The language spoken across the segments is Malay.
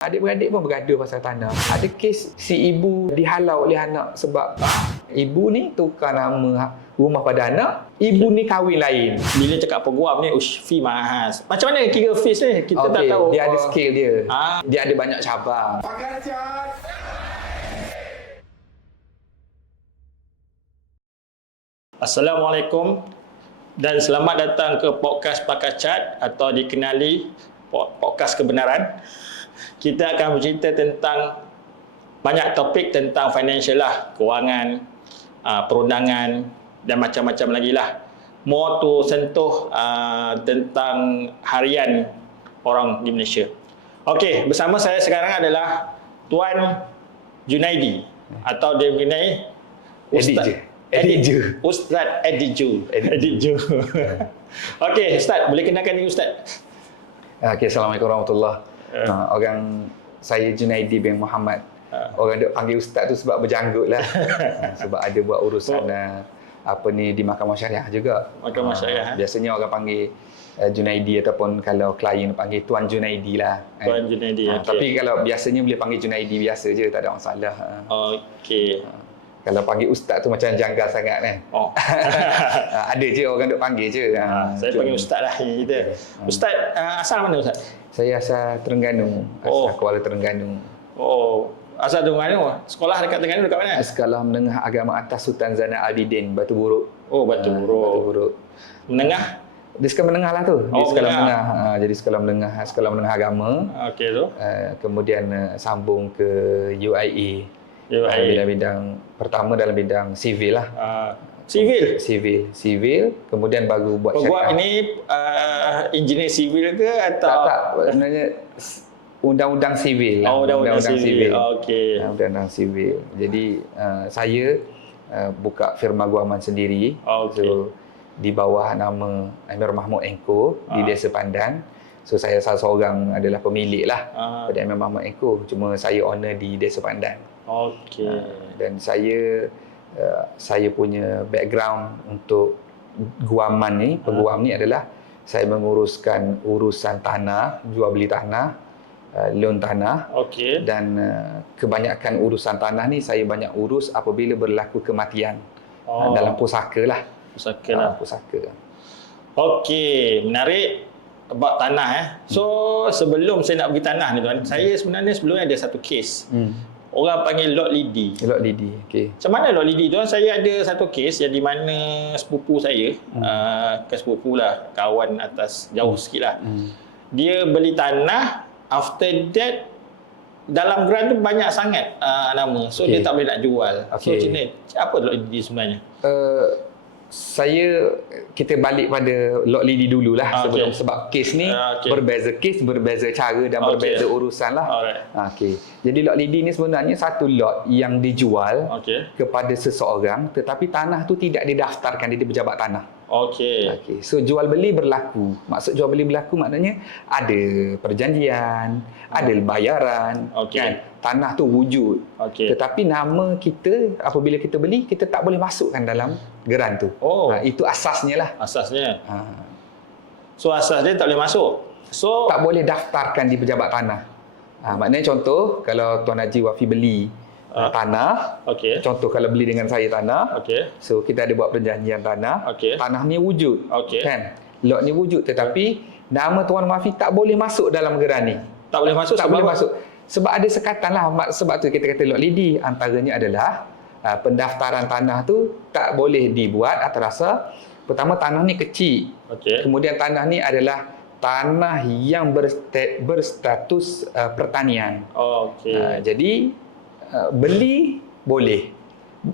Adik-beradik pun bergaduh pasal tanah. Ada kes si ibu dihalau oleh anak sebab ibu ni tukar nama rumah pada anak, ibu ni kahwin lain. Bila cakap peguam ni, fee mahal. Macam mana kira fees ni? Kita tak tahu. Dia ada skill dia. Dia ada banyak cabang. Assalamualaikum dan selamat datang ke podcast Pakar Cat atau dikenali podcast kebenaran. Kita akan bercerita tentang banyak topik tentang financial lah, kewangan, perundangan dan macam-macam lagi lah. More to sentuh tentang harian orang di Malaysia. Okey, bersama saya sekarang adalah Tuan Junaidi atau dia dikenali Ustaz Edit Ju. Okey, Ustaz, boleh kenalkan diri Ustaz? Okey, Assalamualaikum warahmatullahi. Orang saya Junaidi bin Muhammad. Orang duk panggil Ustaz tu sebab berjanggut lah. Sebab ada buat urusan di Mahkamah Syariah juga. Mahkamah Syariah. Biasanya orang panggil Junaidi ataupun kalau klien panggil Tuan Junaidi lah. Tuan Junaidi. Okay. Tapi kalau biasanya boleh panggil Junaidi biasa je, tak ada masalah. Okey. Kalau panggil Ustaz tu macam janggal sangat kan. Ada je orang duk panggil je. Saya panggil Ustaz lah kita. Ustaz asal mana Ustaz? Saya asal Terengganu. Kuala Terengganu. Asal Terengganu. Sekolah dekat Terengganu dekat mana? Sekolah Menengah Agama Atas Sultan Zainal Abidin, Batu Buruk. Batu Buruk. Menengah? Di sekolah menengah lah tu. Di sekolah menengah. Jadi sekolah menengah agama. Okey tu. Kemudian sambung ke UIA. Bidang pertama dalam bidang sivil lah. Sivil. Kemudian baru buat syariah. Ini engineer sivil ke atau? Tak. Sebenarnya undang-undang sivil. Undang-undang sivil. Okey. Undang-undang sivil. Jadi saya buka firma guaman sendiri. So di bawah nama Amir Mahmud Enko di Desa Pandan. So saya salah seorang adalah pemilik lah pada Amir Mahmud Enko. Cuma saya owner di Desa Pandan. Okey. Dan saya punya background untuk guaman ni, peguam ni adalah saya menguruskan urusan tanah, jual beli tanah, loan tanah. Okey. Dan kebanyakan urusan tanah ni saya banyak urus apabila berlaku kematian dalam pusaka lah. Pusaka. Okey, menarik bab tanah So sebelum saya nak pergi tanah ni tuan, saya sebenarnya sebelumnya ada satu kes. Orang panggil lot lidi. Lot lidi. Okey. Macam mana lot lidi tuan? Saya ada satu kes yang di mana sepupu saya, bukan sepupu lah, kawan atas jauh sikit lah. Dia beli tanah, after that dalam geran tu banyak sangat nama. So dia tak boleh nak jual. So macam ni, apa lot lidi sebenarnya? Kita balik pada lot lidi dululah sebab kes ni berbeza kes, berbeza cara dan berbeza urusan lah. Jadi lot lidi ni sebenarnya satu lot yang dijual kepada seseorang tetapi tanah tu tidak didaftarkan di pejabat tanah. So jual beli berlaku. Maksud jual beli berlaku maknanya ada perjanjian, ada bayaran, kan? Tanah tu wujud. Tetapi nama kita apabila kita beli, kita tak boleh masukkan dalam geran tu. Itu asasnya lah. Asasnya. So asasnya tak boleh masuk. So tak boleh daftarkan di pejabat tanah. Maknanya contoh kalau Tuan Haji Wafi beli tanah. Contoh kalau beli dengan saya tanah. So kita ada buat perjanjian tanah. Tanah ni wujud. Kan? Lot ni wujud tetapi nama Tuan Wafi tak boleh masuk dalam geran ni. Tak boleh masuk. Tak boleh masuk. Sebab ada sekatan lah. Sebab tu kita kata lot lidi. Antaranya adalah pendaftaran tanah tu tak boleh dibuat atas rasa pertama tanah ni kecil. Kemudian tanah ni adalah tanah yang berstatus pertanian. Jadi beli boleh.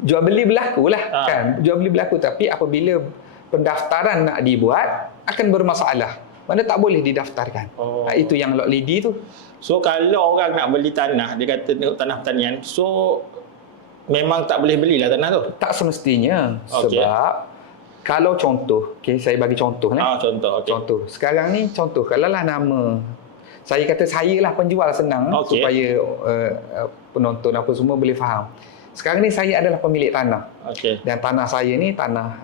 Jual beli berlaku lah. Kan? Jual beli berlaku tapi apabila pendaftaran nak dibuat akan bermasalah. Mana tak boleh didaftarkan. Itu yang lot lidi tu. So kalau orang nak beli tanah, dia kata tanah pertanian, so memang tak boleh belilah tanah tu? Tak semestinya. Sebab kalau contoh, saya bagi contoh ni. Contoh. Sekarang ni contoh, kalau lah nama, saya kata saya lah penjual senang supaya penonton apa semua boleh faham. sekarang ni saya adalah pemilik tanah. Okey. Dan tanah saya ni tanah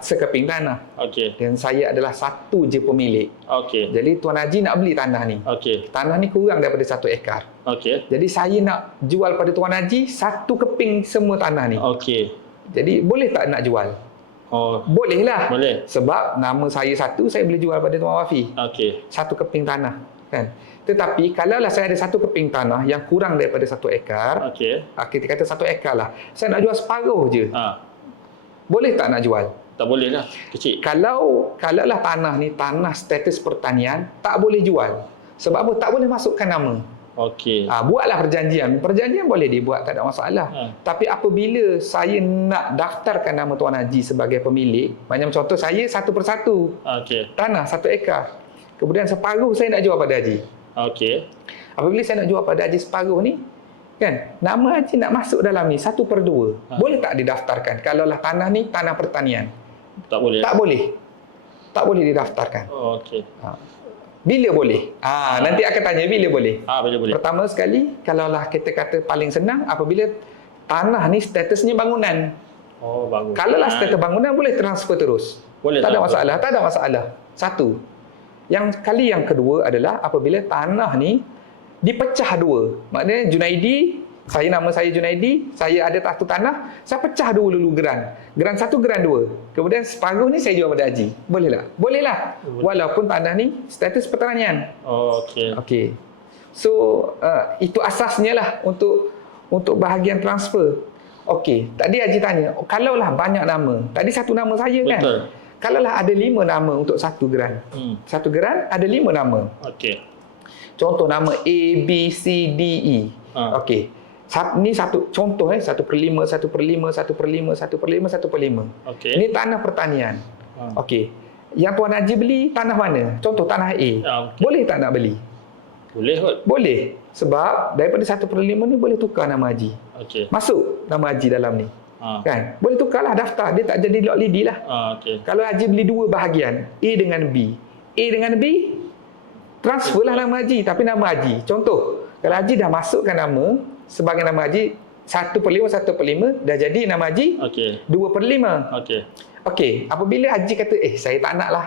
sekeping tanah. Okey. Dan saya adalah satu je pemilik. Okey. Jadi Tuan Haji nak beli tanah ni. Okey. Tanah ni kurang daripada 1 ekar. Okey. Jadi saya nak jual pada Tuan Haji satu keping semua tanah ni. Okey. Jadi boleh tak nak jual? Oh, Boleh lah. boleh. Sebab nama saya satu, saya boleh jual pada Tuan Wafi. Okey. Satu keping tanah. Kan? Tetapi kalaulah saya ada satu keping tanah yang kurang daripada 1 ekar, Okey. kita kata 1 ekar lah, saya nak jual separuh je. Boleh tak nak jual? Tak boleh lah, kecil. Kalaulah tanah ni tanah status pertanian, tak boleh jual. Sebab apa? Tak boleh masukkan nama. Okey. Buatlah perjanjian. Perjanjian boleh dibuat, tak ada masalah. Tapi apabila saya nak daftarkan nama Tuan Haji sebagai pemilik, macam contoh saya satu persatu Okey. tanah 1 ekar. Kemudian separuh saya nak jual pada Haji. Okey. Apabila saya nak jual pada Haji separuh ni, kan, nama Haji nak masuk dalam ni 1/2. Boleh tak didaftarkan? Kalaulah tanah ni tanah pertanian. Tak boleh. Tak boleh. Tak boleh didaftarkan. Okey. Bila boleh? Nanti akan tanya bila boleh. Bila boleh. Pertama sekali, kalaulah kita kata paling senang apabila tanah ni statusnya bangunan. Oh, bagus. Kalaulah status bangunan boleh transfer terus. Boleh tak ada transfer. masalah, tak ada masalah. Satu. Yang kali yang kedua adalah apabila tanah ni dipecah dua. Maknanya Junaidi, nama saya Junaidi, saya ada satu tanah, saya pecah dulu geran. Geran 1, geran 2. Kemudian separuh ni saya jual pada Haji. Boleh tak? Boleh lah. Walaupun tanah ni status pertanian. Oh, okey. Okey. So, itu asasnya lah untuk bahagian transfer. Okey, tadi Haji tanya, kalaulah banyak nama. Tadi satu nama saya kan? Betul. Kalaulah ada 5 nama untuk satu geran. Satu geran ada 5 nama. Okey. Contoh nama A, B, C, D, E. Okey. Ni satu contoh 1/5, 1/5, 1/5, 1/5, 1/5. Okey. Ini tanah pertanian. Okey. Yang Tuan Haji beli tanah mana? Contoh tanah A. Okay. Boleh tak nak beli? Boleh kot. Boleh. Sebab daripada 1/5 ni boleh tukar nama Haji. Okey. Masuk nama Haji dalam ni. Kan? Boleh tukarlah daftar. Dia tak jadi lot lidi lah. Okey. Kalau Haji beli 2 bahagian, A dengan B. A dengan B, transferlah nama Haji. Tapi nama Haji. Contoh, kalau Haji dah masukkan nama sebagai nama Haji 1/5, 1/5, dah jadi nama Haji. Okey. 2/5. Okey. Okey. Apabila Haji kata, saya tak nak lah.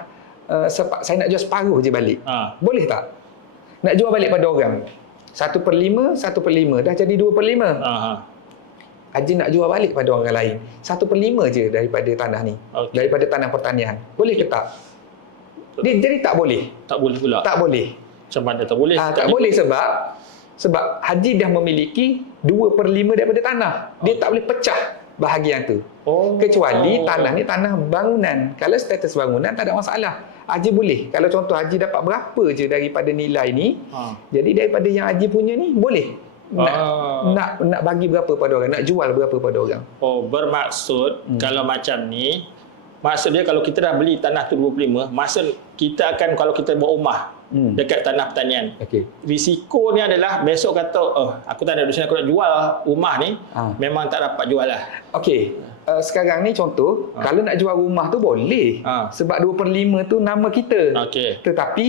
Saya nak jual separuh je balik. Boleh tak? Nak jual balik pada orang. 1/5, 1/5. Dah jadi 2/5. Haji nak jual balik pada orang lain. 1/5 je daripada tanah ni. Daripada tanah pertanian. Boleh ke tak? Jadi tak boleh. Tak boleh pula. Tak boleh. Macam mana tak boleh? Tak boleh sebab Haji dah memiliki 2/5 daripada tanah. Dia tak boleh pecah bahagian tu. Kecuali tanah ni tanah bangunan. Kalau status bangunan tak ada masalah. Haji boleh. Kalau contoh Haji dapat berapa je daripada nilai ni, jadi daripada yang Haji punya ni boleh. Nak bagi berapa pada orang, nak jual berapa pada orang. Bermaksud kalau macam ni, maksud dia kalau kita dah beli tanah tu 25, maksud kita akan, kalau kita buat rumah dekat tanah pertanian. Risiko ni adalah besok kata, aku tak ada duit, aku nak jual rumah ni, memang tak dapat jual lah. Okey. Sekarang ni contoh, kalau nak jual rumah tu boleh. Sebab 2/5 tu nama kita. Tetapi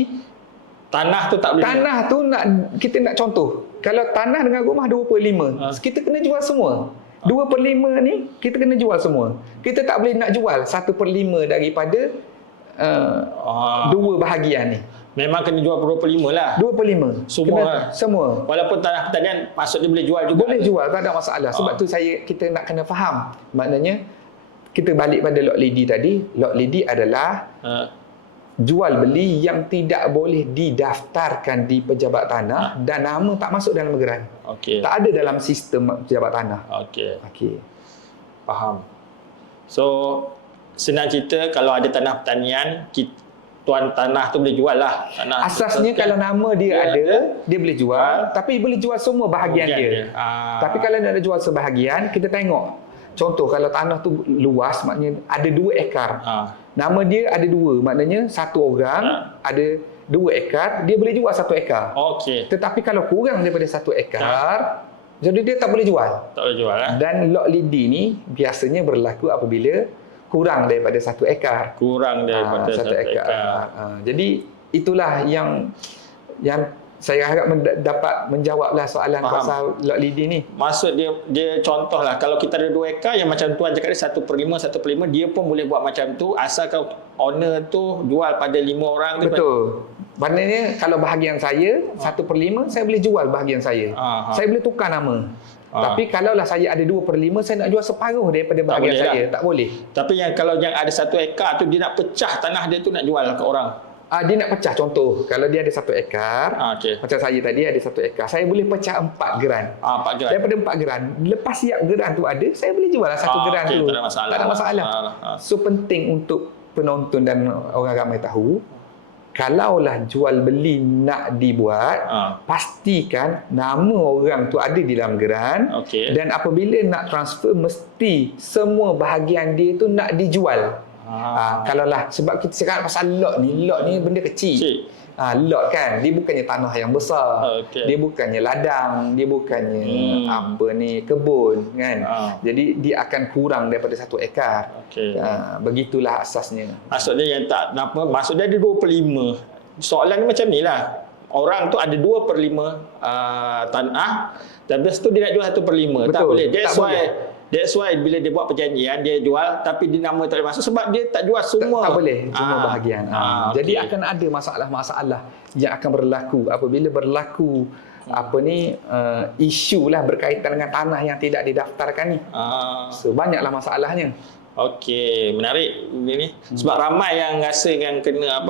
tanah tu tak boleh. Tanah tu kita nak contoh. Kalau tanah dengan rumah 2/5, kita kena jual semua. 2/5 ni kita kena jual semua. Kita tak boleh nak jual 1/5 daripada 2 bahagian ni. Memang kena jual 2/5 lah. 2/5. Semua. Walaupun tanah pertanian maksudnya boleh jual juga. Boleh jual, tak ada masalah. Sebab tu kita nak kena faham. Maknanya kita balik pada lot lidi tadi. Lot lidi adalah jual beli yang tidak boleh didaftarkan di pejabat tanah dan nama tak masuk dalam geran. Tak ada dalam sistem pejabat tanah. Okey. Faham. So, senang cerita kalau ada tanah pertanian, tuan tanah tu boleh jual lah. Asasnya kalau nama dia ada, dia boleh jual, tapi boleh jual semua bahagian dia. Tapi kalau nak jual sebahagian, kita tengok. Contoh kalau tanah tu luas, maknanya ada 2 ekar. Nama dia ada 2, maknanya satu orang ada 2 ekar, dia boleh jual 1 ekar. Tetapi kalau kurang daripada 1 ekar, jadi dia tak boleh jual. Tak boleh jual. Dan lot lidi ni biasanya berlaku apabila kurang daripada 1 ekar. Kurang daripada 1 ekar. Jadi itulah yang saya harap dapat menjawablah soalan pasal lot lidi ni. Maksud dia contohlah, kalau kita ada 2 ekar yang macam tuan cakap dia 1/5, 1/5, dia pun boleh buat macam tu asalkan owner tu jual pada 5 orang tu. Betul. Maknanya kalau bahagian saya 1/5, saya boleh jual bahagian saya. Saya boleh tukar nama. Tapi kalaulah saya ada 2/5, saya nak jual separuh daripada bahagian saya. Tak boleh. Tapi kalau yang ada 1 ekar tu, dia nak pecah tanah dia tu nak jual ke orang. Dia nak pecah, contoh kalau dia ada 1 ekar, macam saya tadi ada 1 ekar, saya boleh pecah 4 geran. 4 geran. Daripada 4 geran, lepas siap geran tu ada, saya boleh jual 1 geran tu. Tak ada masalah. So penting untuk penonton dan orang ramai tahu, kalaulah jual beli nak dibuat, pastikan nama orang tu ada di dalam geran, dan apabila nak transfer mesti semua bahagian dia tu nak dijual. Kalaulah sebab kita cakap pasal lot ni benda kecil. Lot kan, dia bukannya tanah yang besar. Dia bukannya ladang, dia bukannya kebun kan. Jadi dia akan kurang daripada 1 ekar. Begitulah asasnya. Maksudnya yang tak apa, maksudnya ada 2/5. Soalan ni macam nilah. Orang tu ada 2/5 tanah, dan lepas tu dia nak jual 1/5. Tak boleh. That's why bila dia buat perjanjian, dia jual tapi dia nama tak ada masuk sebab dia tak jual semua. Tak boleh, semua bahagian. Jadi akan ada masalah-masalah yang akan berlaku apabila berlaku isu lah berkaitan dengan tanah yang tidak didaftarkan ni. So banyaklah masalahnya. Okey, menarik ini. Sebab ramai yang rasa yang kena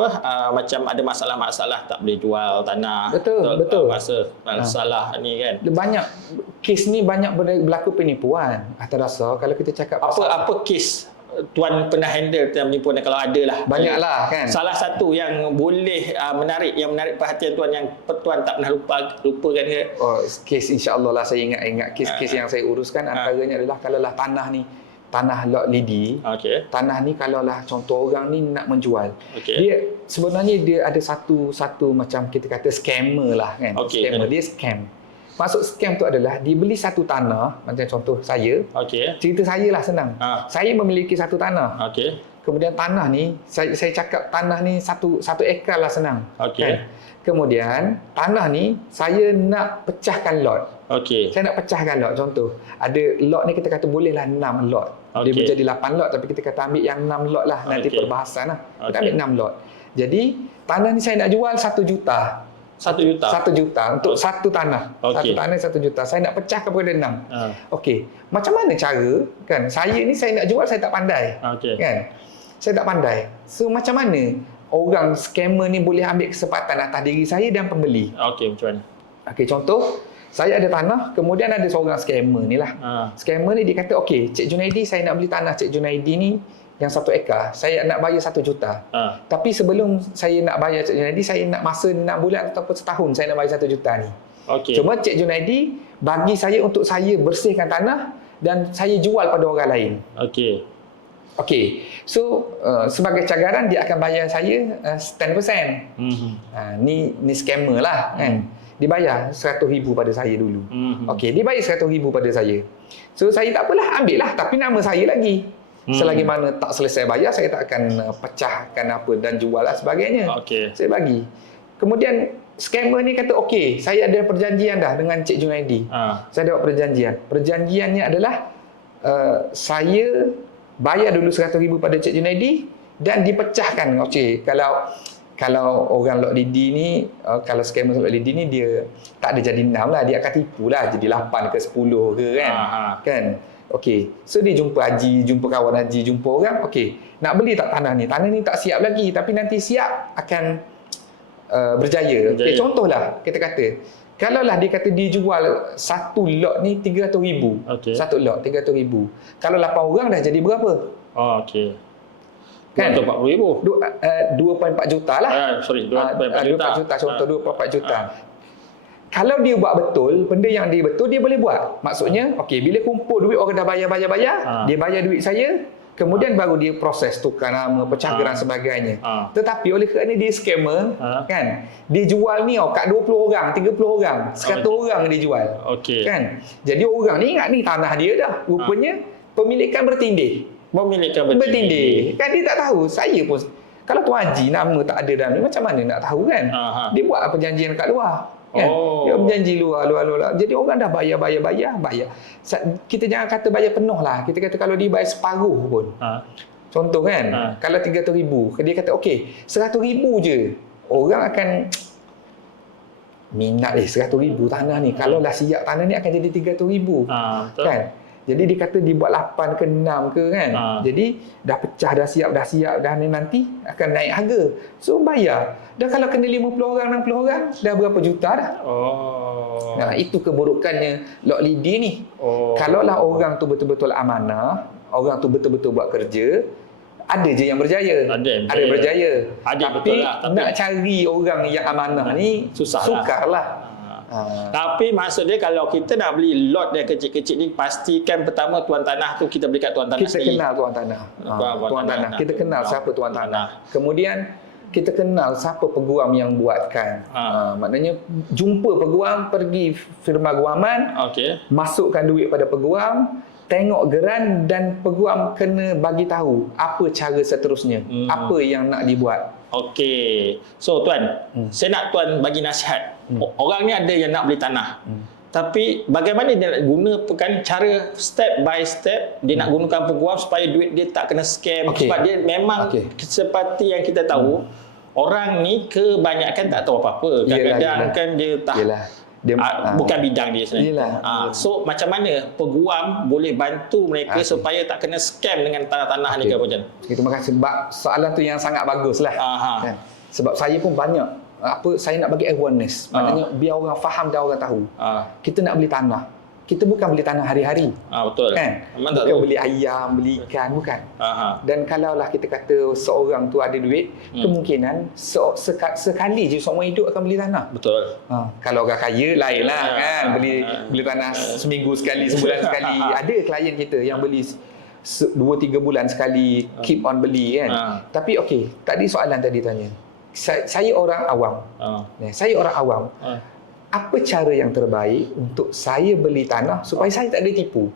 macam ada masalah-masalah tak boleh jual tanah. Betul. Masalah ni kan. Banyak kes ni banyak berlaku penipuan. Atas dasar kalau kita cakap apa kes tuan pernah handle tentang penipuan kalau ada lah. Banyaklah kan. Salah satu yang boleh menarik perhatian tuan yang tuan tak pernah lupakan ke? Kes insya-Allah lah saya ingat kes-kes yang saya uruskan antaranya adalah kalaulah tanah lot lidi. Tanah ni kalaulah contoh orang ni nak menjual. Dia sebenarnya dia ada satu macam kita kata scammer lah kan. Scammer, dia scam. Maksud scam tu adalah dia beli satu tanah, macam contoh saya. Cerita saya lah senang. Saya memiliki satu tanah. Kemudian tanah ni saya cakap tanah ni satu ekar lah senang. Kan? Kemudian tanah ni saya nak pecahkan lot. Saya nak pecahkan lot. Contoh, ada lot ni kita kata bolehlah 6 lot. Dia menjadi 8 lot tapi kita kata ambil yang 6 lot lah. Nanti perbahasan lah. Kita ambil 6 lot. Jadi tanah ni saya nak jual 1 juta. 1 juta? 1 juta untuk satu tanah. Satu tanah 1 juta. Saya nak pecah kepada 6. Macam mana cara? Kan? Saya ni saya nak jual, saya tak pandai. Kan? Saya tak pandai. So macam mana orang scammer ni boleh ambil kesempatan atas diri saya dan pembeli? Macam mana? Contoh, saya ada tanah, kemudian ada seorang scammer ni lah. Scammer ni dia kata, Cik Junaidi, saya nak beli tanah Cik Junaidi ni yang 1 ekar. Saya nak bayar 1 juta. Tapi sebelum saya nak bayar Cik Junaidi, saya nak masa 6 bulan ataupun setahun saya nak bayar 1 juta ni. Cuma Cik Junaidi bagi saya untuk saya bersihkan tanah dan saya jual pada orang lain. So sebagai cagaran dia akan bayar saya 10%. Ni scammer lah kan. Dia bayar 100,000 pada saya dulu. Dia bayar 100,000 pada saya. So saya tak apalah, ambil lah tapi nama saya lagi. Selagi mana tak selesai bayar, saya tak akan pecahkan apa dan jual lah sebagainya. Saya bagi. Kemudian scammer ni kata, saya ada perjanjian dah dengan Cik Junaidi. Saya ada perjanjian. Perjanjiannya adalah saya bayar dulu 100,000 pada Cik Junaidi dan dipecahkan. Kalau orang lot lidi ni, kalau scammer lot lidi ni dia tak ada jadi 6 lah, dia akan tipu lah jadi 8 ke 10 ke kan. Kan? So dia jumpa haji, jumpa kawan haji, jumpa orang, nak beli tak tanah ni? Tanah ni tak siap lagi tapi nanti siap akan berjaya. Contohlah kita kata, kalaulah dia kata dia jual satu lot ni 300,000. Satu lot 300,000. Kalau 8 orang dah jadi berapa? Kan? 240,000. 2.4 juta lah. 2.4 juta. Contoh 2.4 juta. Kalau dia buat betul, benda yang dia betul, dia boleh buat. Maksudnya, bila kumpul duit, orang dah bayar, dia bayar duit saya, kemudian baru dia proses tukar nama, pecah geran sebagainya. Tetapi oleh kerana dia scammer, kan, dia jual ni kat 20 orang, 30 orang, 100 orang dia jual. Kan? Jadi orang ni ingat ni tanah dia dah. Rupanya pemilikan bertindih. Bertindih. Kan dia tak tahu. Saya pun kalau Tuan Haji nama tak ada dalam ni, macam mana nak tahu kan? Dia buat perjanjian kat luar. Kan? Dia berjanji luar. Jadi orang dah bayar. Kita jangan kata bayar penuh lah. Kita kata kalau dia bayar separuh pun. Contoh kan, kalau 300,000, dia kata okey, 100,000 je. Orang akan minat 100,000 tanah ni. Kalau lah siap tanah ni akan jadi 300,000. Kan? Jadi dia kata dibuat 8 ke 6 ke kan. Jadi dah pecah, dah siap dah ni nanti akan naik harga. So bayar. Dah kalau kena 50 orang, 60 orang, dah berapa juta dah. Nah, itu keburukannya lot lidi ni. Kalau lah orang tu betul-betul amanah, orang tu betul-betul buat kerja, ada je yang berjaya. Ada berjaya. Tapi nak cari orang yang amanah ni sukarlah. Tapi maksud dia kalau kita nak beli lot yang kecil-kecil ni, pastikan pertama tuan tanah tu kita beli kat tuan tanah sendiri. Kita kenal tuan tanah. Tuan tanah. Kita kenal siapa tuan tanah. Kemudian kita kenal siapa peguam yang buatkan. Maknanya jumpa peguam, pergi firma guaman, masukkan duit pada peguam, tengok geran dan peguam kena bagi tahu apa cara seterusnya, apa yang nak dibuat. Okey. So tuan, saya nak tuan bagi nasihat. Orang ni ada yang nak beli tanah. Tapi bagaimana dia nak gunakan cara step by step dia nak gunakan peguam supaya duit dia tak kena scam. Sebab dia memang seperti yang kita tahu, orang ni kebanyakan tak tahu apa-apa. Kadang-kadang kan dia tak bukan bidang dia sebenarnya. So macam mana peguam boleh bantu mereka supaya tak kena scam dengan tanah-tanah ni ke macam? Terima kasih. Sebab soalan tu yang sangat baguslah. Kan? Sebab saya pun banyak saya nak bagi awareness. Maknanya biar orang faham dan orang tahu. Kita nak beli tanah. Kita bukan beli tanah hari-hari. Betul. Kan? Bukan beli ayam, beli ikan, bukan. Dan kalaulah kita kata seorang tu ada duit, kemungkinan sekali je seumur hidup akan beli tanah. Betul. Kalau orang kaya lain lah kan, beli tanah seminggu sekali, sebulan sekali. Ada klien kita yang beli 2-3 bulan sekali, keep on beli kan. Tapi okey, tadi soalan tadi tanya. Saya orang awam. Saya orang awam. Apa cara yang terbaik untuk saya beli tanah supaya saya tak ditipu?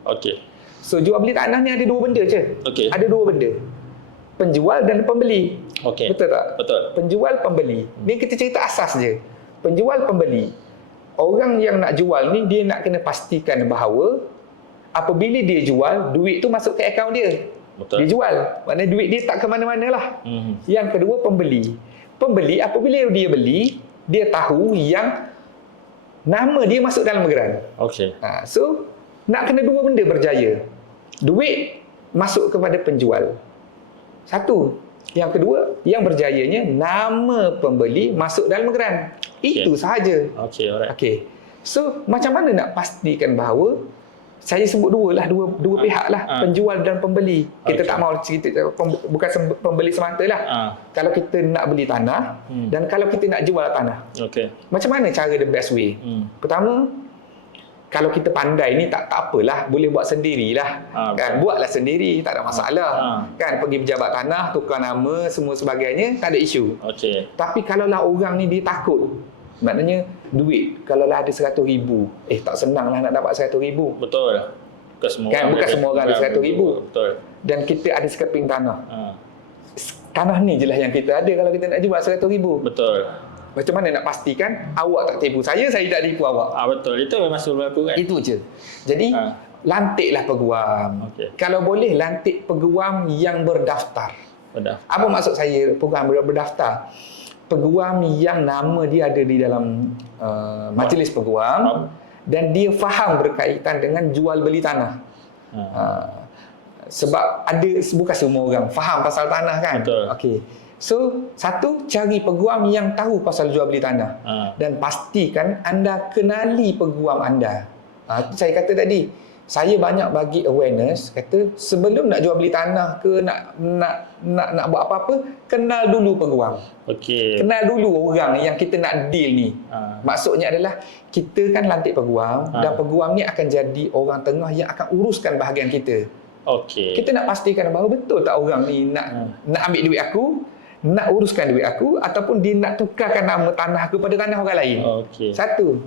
So jual beli tanah ni ada 2 benda je. Ada 2 benda. Penjual dan pembeli. Betul tak? Betul. Penjual, pembeli. Ni kita cerita asas je. Penjual, pembeli. Orang yang nak jual ni dia nak kena pastikan bahawa apabila dia jual, duit tu masuk ke akaun dia. Dia jual. Maknanya duit dia tak ke mana-mana lah. Yang kedua, pembeli. Pembeli apabila dia beli, dia tahu yang nama dia masuk dalam geran. So nak kena 2 benda berjaya. Duit masuk kepada penjual. Satu. Yang kedua, yang berjayanya nama pembeli masuk dalam geran. Itu sahaja. So macam mana nak pastikan bahawa saya sebut dua pihak lah, penjual dan pembeli. Kita tak mahu cerita bukan pembeli semata lah. Kalau kita nak beli tanah dan kalau kita nak jual tanah. Macam mana cara the best way? Pertama, kalau kita pandai ni tak apalah, boleh buat sendirilah. Kan, buatlah sendiri, tak ada masalah. Kan, pergi pejabat tanah, tukar nama, semua sebagainya, tak ada isu. Tapi kalaulah orang ni dia takut, maknanya duit kalau lah ada 100,000, tak senang lah nak dapat 100,000. Betul. Bukan semua kan, bukan semua orang ada 100,000. Betul. Dan kita ada sekeping tanah. Tanah ni je lah yang kita ada kalau kita nak jual 100,000. Betul. Macam mana nak pastikan awak tak tipu saya tak tipu awak? Betul. Itu memang selalu berlaku kan? Itu je. Jadi lantiklah peguam. Kalau boleh lantik peguam yang berdaftar. Apa maksud saya peguam berdaftar? Peguam yang nama dia ada di dalam majlis peguam dan dia faham berkaitan dengan jual beli tanah. Sebab ada bukan semua orang faham pasal tanah kan. Okey. So, satu, cari peguam yang tahu pasal jual beli tanah dan pastikan anda kenali peguam anda. Saya kata tadi, saya banyak bagi awareness, kata sebelum nak jual beli tanah ke nak buat apa-apa, kenal dulu peguam. Kenal dulu orang yang kita nak deal ni. Maksudnya adalah kita kan lantik peguam dan peguam ni akan jadi orang tengah yang akan uruskan bahagian kita. Kita nak pastikan bahawa betul tak orang ni nak ambil duit aku, nak uruskan duit aku, ataupun dia nak tukarkan nama tanah aku pada tanah orang lain. Satu.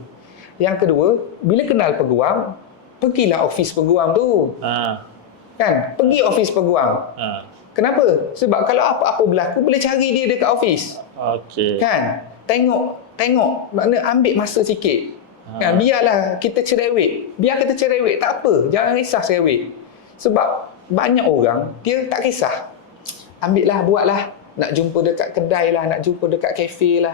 Yang kedua, bila kenal peguam, pergilah ofis peguam tu. Kan? Pergi ofis peguam. Kenapa? Sebab kalau apa-apa berlaku, boleh cari dia dekat ofis. Kan? Tengok tengok, makna ambil masa sikit. Kan, biarlah kita cerewet. Biar kita cerewet, tak apa. Jangan risau cerewet. Sebab banyak orang, dia tak kisah. Ambil lah, buatlah. Nak jumpa dekat kedai lah, nak jumpa dekat kafe lah,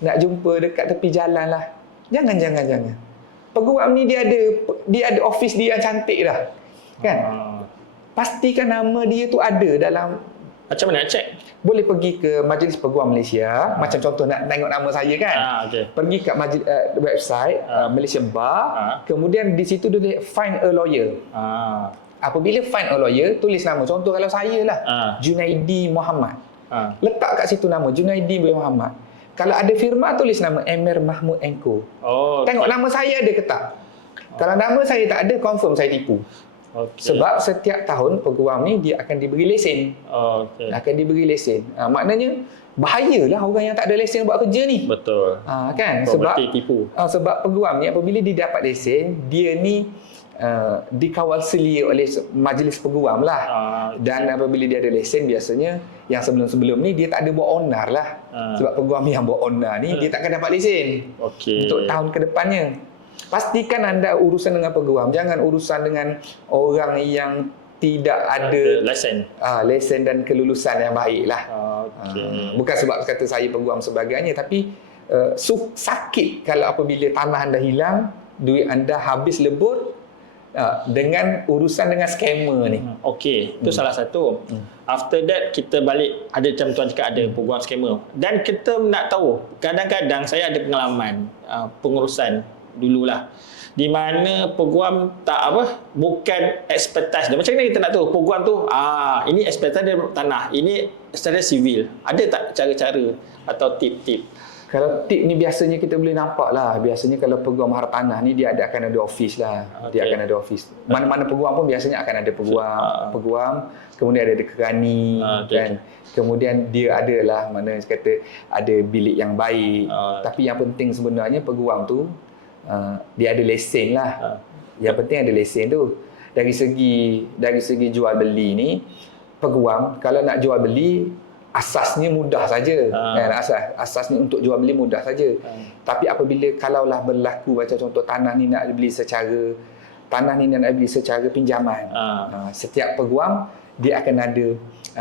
nak jumpa dekat tepi jalan lah. Jangan. Peguam ni dia ada office dia yang cantik dah. Kan? Pastikan nama dia tu ada dalam. Macam mana nak check? Boleh pergi ke Majlis Peguam Malaysia. Macam contoh nak tengok nama saya kan. Pergi kat website Malaysia Bar. Kemudian di situ dia find a lawyer. Apabila find a lawyer, tulis nama. Contoh kalau saya lah, Junaidi Muhammad. Letak kat situ nama Junaidi bin Muhammad. Kalau ada firma, tulis nama Emir Mahmud & Co. Tengok nama saya ada ke tak? Kalau nama saya tak ada, confirm saya tipu. Sebab setiap tahun peguam ni dia akan diberi lesen. Akan diberi lesen. Maknanya bahayalah orang yang tak ada lesen buat kerja ni. Betul. Kan? Sebab tipu. Sebab peguam ni apabila dia dapat lesen, dia ni dikawal selia oleh majlis peguam lah. Dan apabila dia ada lesen, biasanya yang sebelum-sebelum ni dia tak ada buat onar lah. Sebab peguam yang buat onar ni dia takkan dapat lesen untuk tahun ke depannya. Pastikan anda urusan dengan peguam, jangan urusan dengan orang yang tidak ada lesen dan kelulusan yang baik lah. Bukan sebab kata saya peguam sebagainya, tapi sakit kalau apabila tanah anda hilang, duit anda habis lebur dengan urusan dengan scammer ni. Itu salah satu. After that kita balik, ada macam tuan cakap ada peguam scammer. Dan kita nak tahu, kadang-kadang saya ada pengalaman pengurusan dululah, di mana peguam bukan expertise dia. Macam mana kita nak tahu peguam tu ini expertise dia tanah, ini secara sivil. Ada tak cara-cara atau tip-tip? Kalau tip ni biasanya kita boleh nampak lah. Biasanya kalau peguam hartanah ni dia akan ada office lah. Dia akan ada office. Mana-mana peguam pun biasanya akan ada peguam. Kemudian ada kerani kan. Kemudian dia adalah mana kata ada bilik yang baik. Tapi yang penting sebenarnya peguam tu dia ada lesen lah. Yang penting ada lesen tu. Dari segi jual beli ni, peguam kalau nak jual beli asasnya mudah saja. Kan? Asasnya untuk jual beli mudah saja. Tapi apabila kalaulah berlaku macam contoh tanah ni nak beli secara pinjaman. Setiap peguam dia akan ada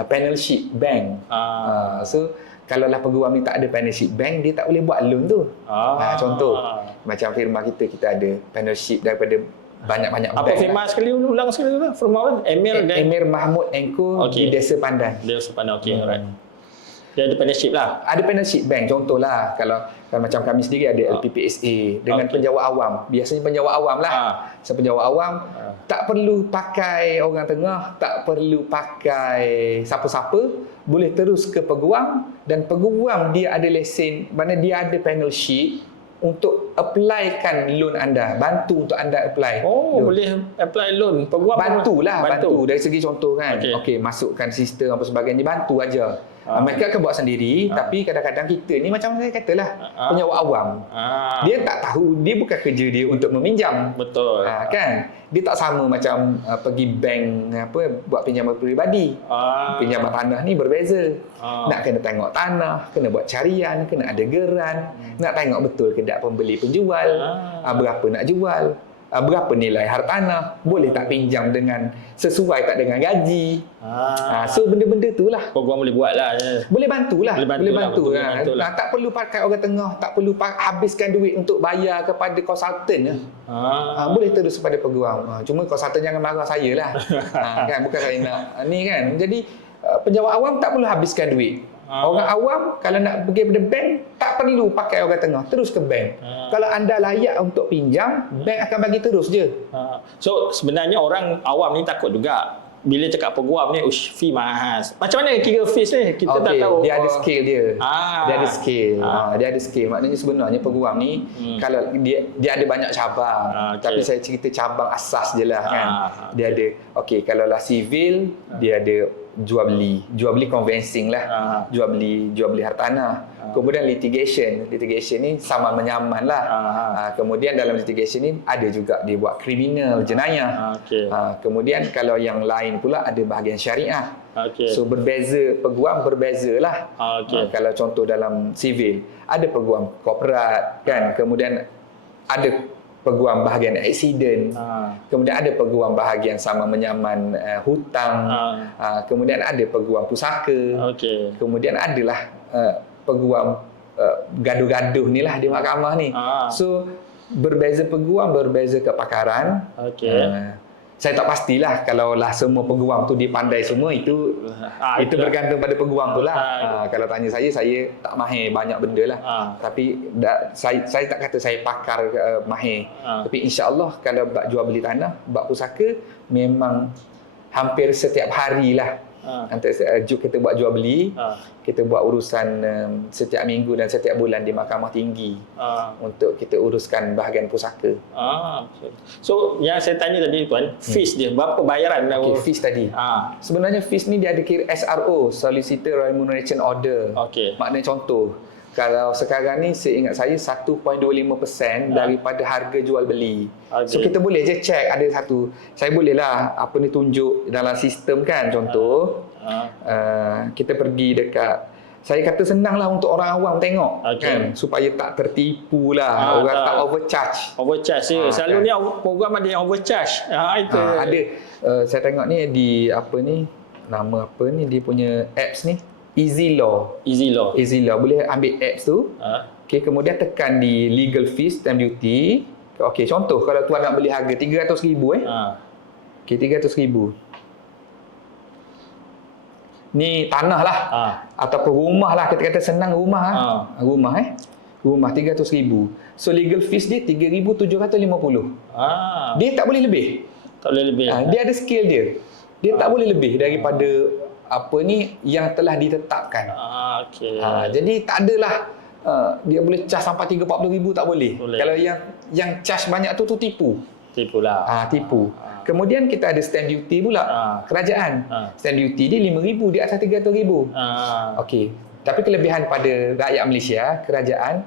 partnership bank. So kalaulah peguam ni tak ada partnership bank, dia tak boleh buat loan tu. Contoh macam firma kita ada partnership daripada banyak-banyak bank. Apa firma sekali ulang sekali tu? Firma Emir Mahmud & Co di Desa Pandan. Desa Pandan, alright. Dia ada partnership lah. Ada partnership bank. Contohlah kalau macam kami sendiri ada LPPSA dengan penjawat awam. Biasanya penjawat awam lah. Penjawat awam tak perlu pakai orang tengah, tak perlu pakai siapa-siapa, boleh terus ke peguam, dan peguam dia ada lesen, mana dia ada panel sheet untuk applykan loan anda, bantu untuk anda apply. Boleh apply loan. Peguam bantu dari segi contoh kan. Masukkan sistem apa sebagainya, bantu aja. Mereka akan buat sendiri, tapi kadang-kadang kita ni macam saya katalah, penjawat awam. Dia tak tahu, dia bukan kerja dia untuk meminjam. Betul. Kan? Dia tak sama macam pergi bank buat pinjaman peribadi. Pinjaman tanah ni berbeza. Nak kena tengok tanah, kena buat carian, kena ada geran, nak tengok betul ke tak pembeli penjual, berapa nak jual, berapa nilai hartanah, boleh tak pinjam dengan sesuai tak dengan gaji. So benda-benda tu lah peguam boleh buat lah. Boleh bantu lah. Tak perlu pakai orang tengah, tak perlu habiskan duit untuk bayar kepada konsultan. Boleh terus kepada peguam. Cuma konsultan jangan marah saya lah. Kan, bukan saya nak ni kan. Jadi penjawat awam tak perlu habiskan duit. Orang awam kalau nak pergi ke bank tak perlu pakai orang tengah, terus ke bank. Kalau anda layak untuk pinjam, bank akan bagi terus je. So sebenarnya orang awam ni takut juga bila cakap peguam ni fee mahal. Macam mana kira fees ni? Kita tak tahu. Dia ada skill dia. Dia ada skill. Dia ada skill. Maknanya sebenarnya peguam ni kalau dia ada banyak cabang. Tapi saya cerita cabang asas je lah kan. Dia ada kalau lah civil, dia ada jual beli conveyancing lah. Jual beli hartanah. Kemudian litigation ni sama menyaman lah. Kemudian dalam litigation ni ada juga dia buat kriminal, jenayah. Kemudian kalau yang lain pula ada bahagian syariah. So berbeza, peguam berbezalah. Kalau contoh dalam sivil ada peguam korporat kan, kemudian ada peguam bahagian aksiden, kemudian ada peguam bahagian sama menyaman hutang, kemudian ada peguam pusaka, kemudian adalah peguam gaduh-gaduh ni lah di mahkamah ni. So berbeza peguam, berbeza kepakaran. Saya tak pastilah kalau lah semua peguam tu dia pandai semua, itu bergantung pada peguam tu lah. Kalau tanya saya tak mahir banyak benda lah. Tapi saya tak kata saya pakar mahir. Tapi insya-Allah kalau bab jual beli tanah, bab pusaka memang hampir setiap hari lah. Antara kita buat jual beli, kita buat urusan setiap minggu dan setiap bulan di mahkamah tinggi untuk kita uruskan bahagian pusaka. So yang saya tanya tadi tuan, fees dia berapa bayaran? Fees tadi. Sebenarnya fees ni dia ada kira SRO, Solicitor Remuneration Order. Maknanya contoh, kalau sekarang ni seingat saya 1.25% daripada harga jual beli. So kita boleh je check, ada satu, saya bolehlah tunjuk dalam sistem kan, contoh kita pergi dekat, saya kata senanglah untuk orang awam tengok kan, supaya tak tertipu lah, orang tak overcharge. Selalu ni program ada yang overcharge. Itu ada. Saya tengok ni di nama apa ni, dia punya apps ni, Easy Law. Boleh ambil apps tu. Kemudian tekan di legal fees, stamp duty. Contoh kalau tuan nak beli harga 300,000 300,000. Ni tanah lah. Ataupun rumah lah, kita kata senang rumah. Rumah 300,000. So legal fees dia 3,750. Dia tak boleh lebih. Dia ada skill dia. Dia tak boleh lebih daripada yang telah ditetapkan. Jadi tak adalah dia boleh charge sampai 30-40 ribu, tak boleh. Kalau yang charge banyak tu tipulah. Tipu. Kemudian kita ada stamp duty pula. Kerajaan. Stamp duty dia 5,000 di atas 300,000. Tapi kelebihan pada rakyat Malaysia, kerajaan,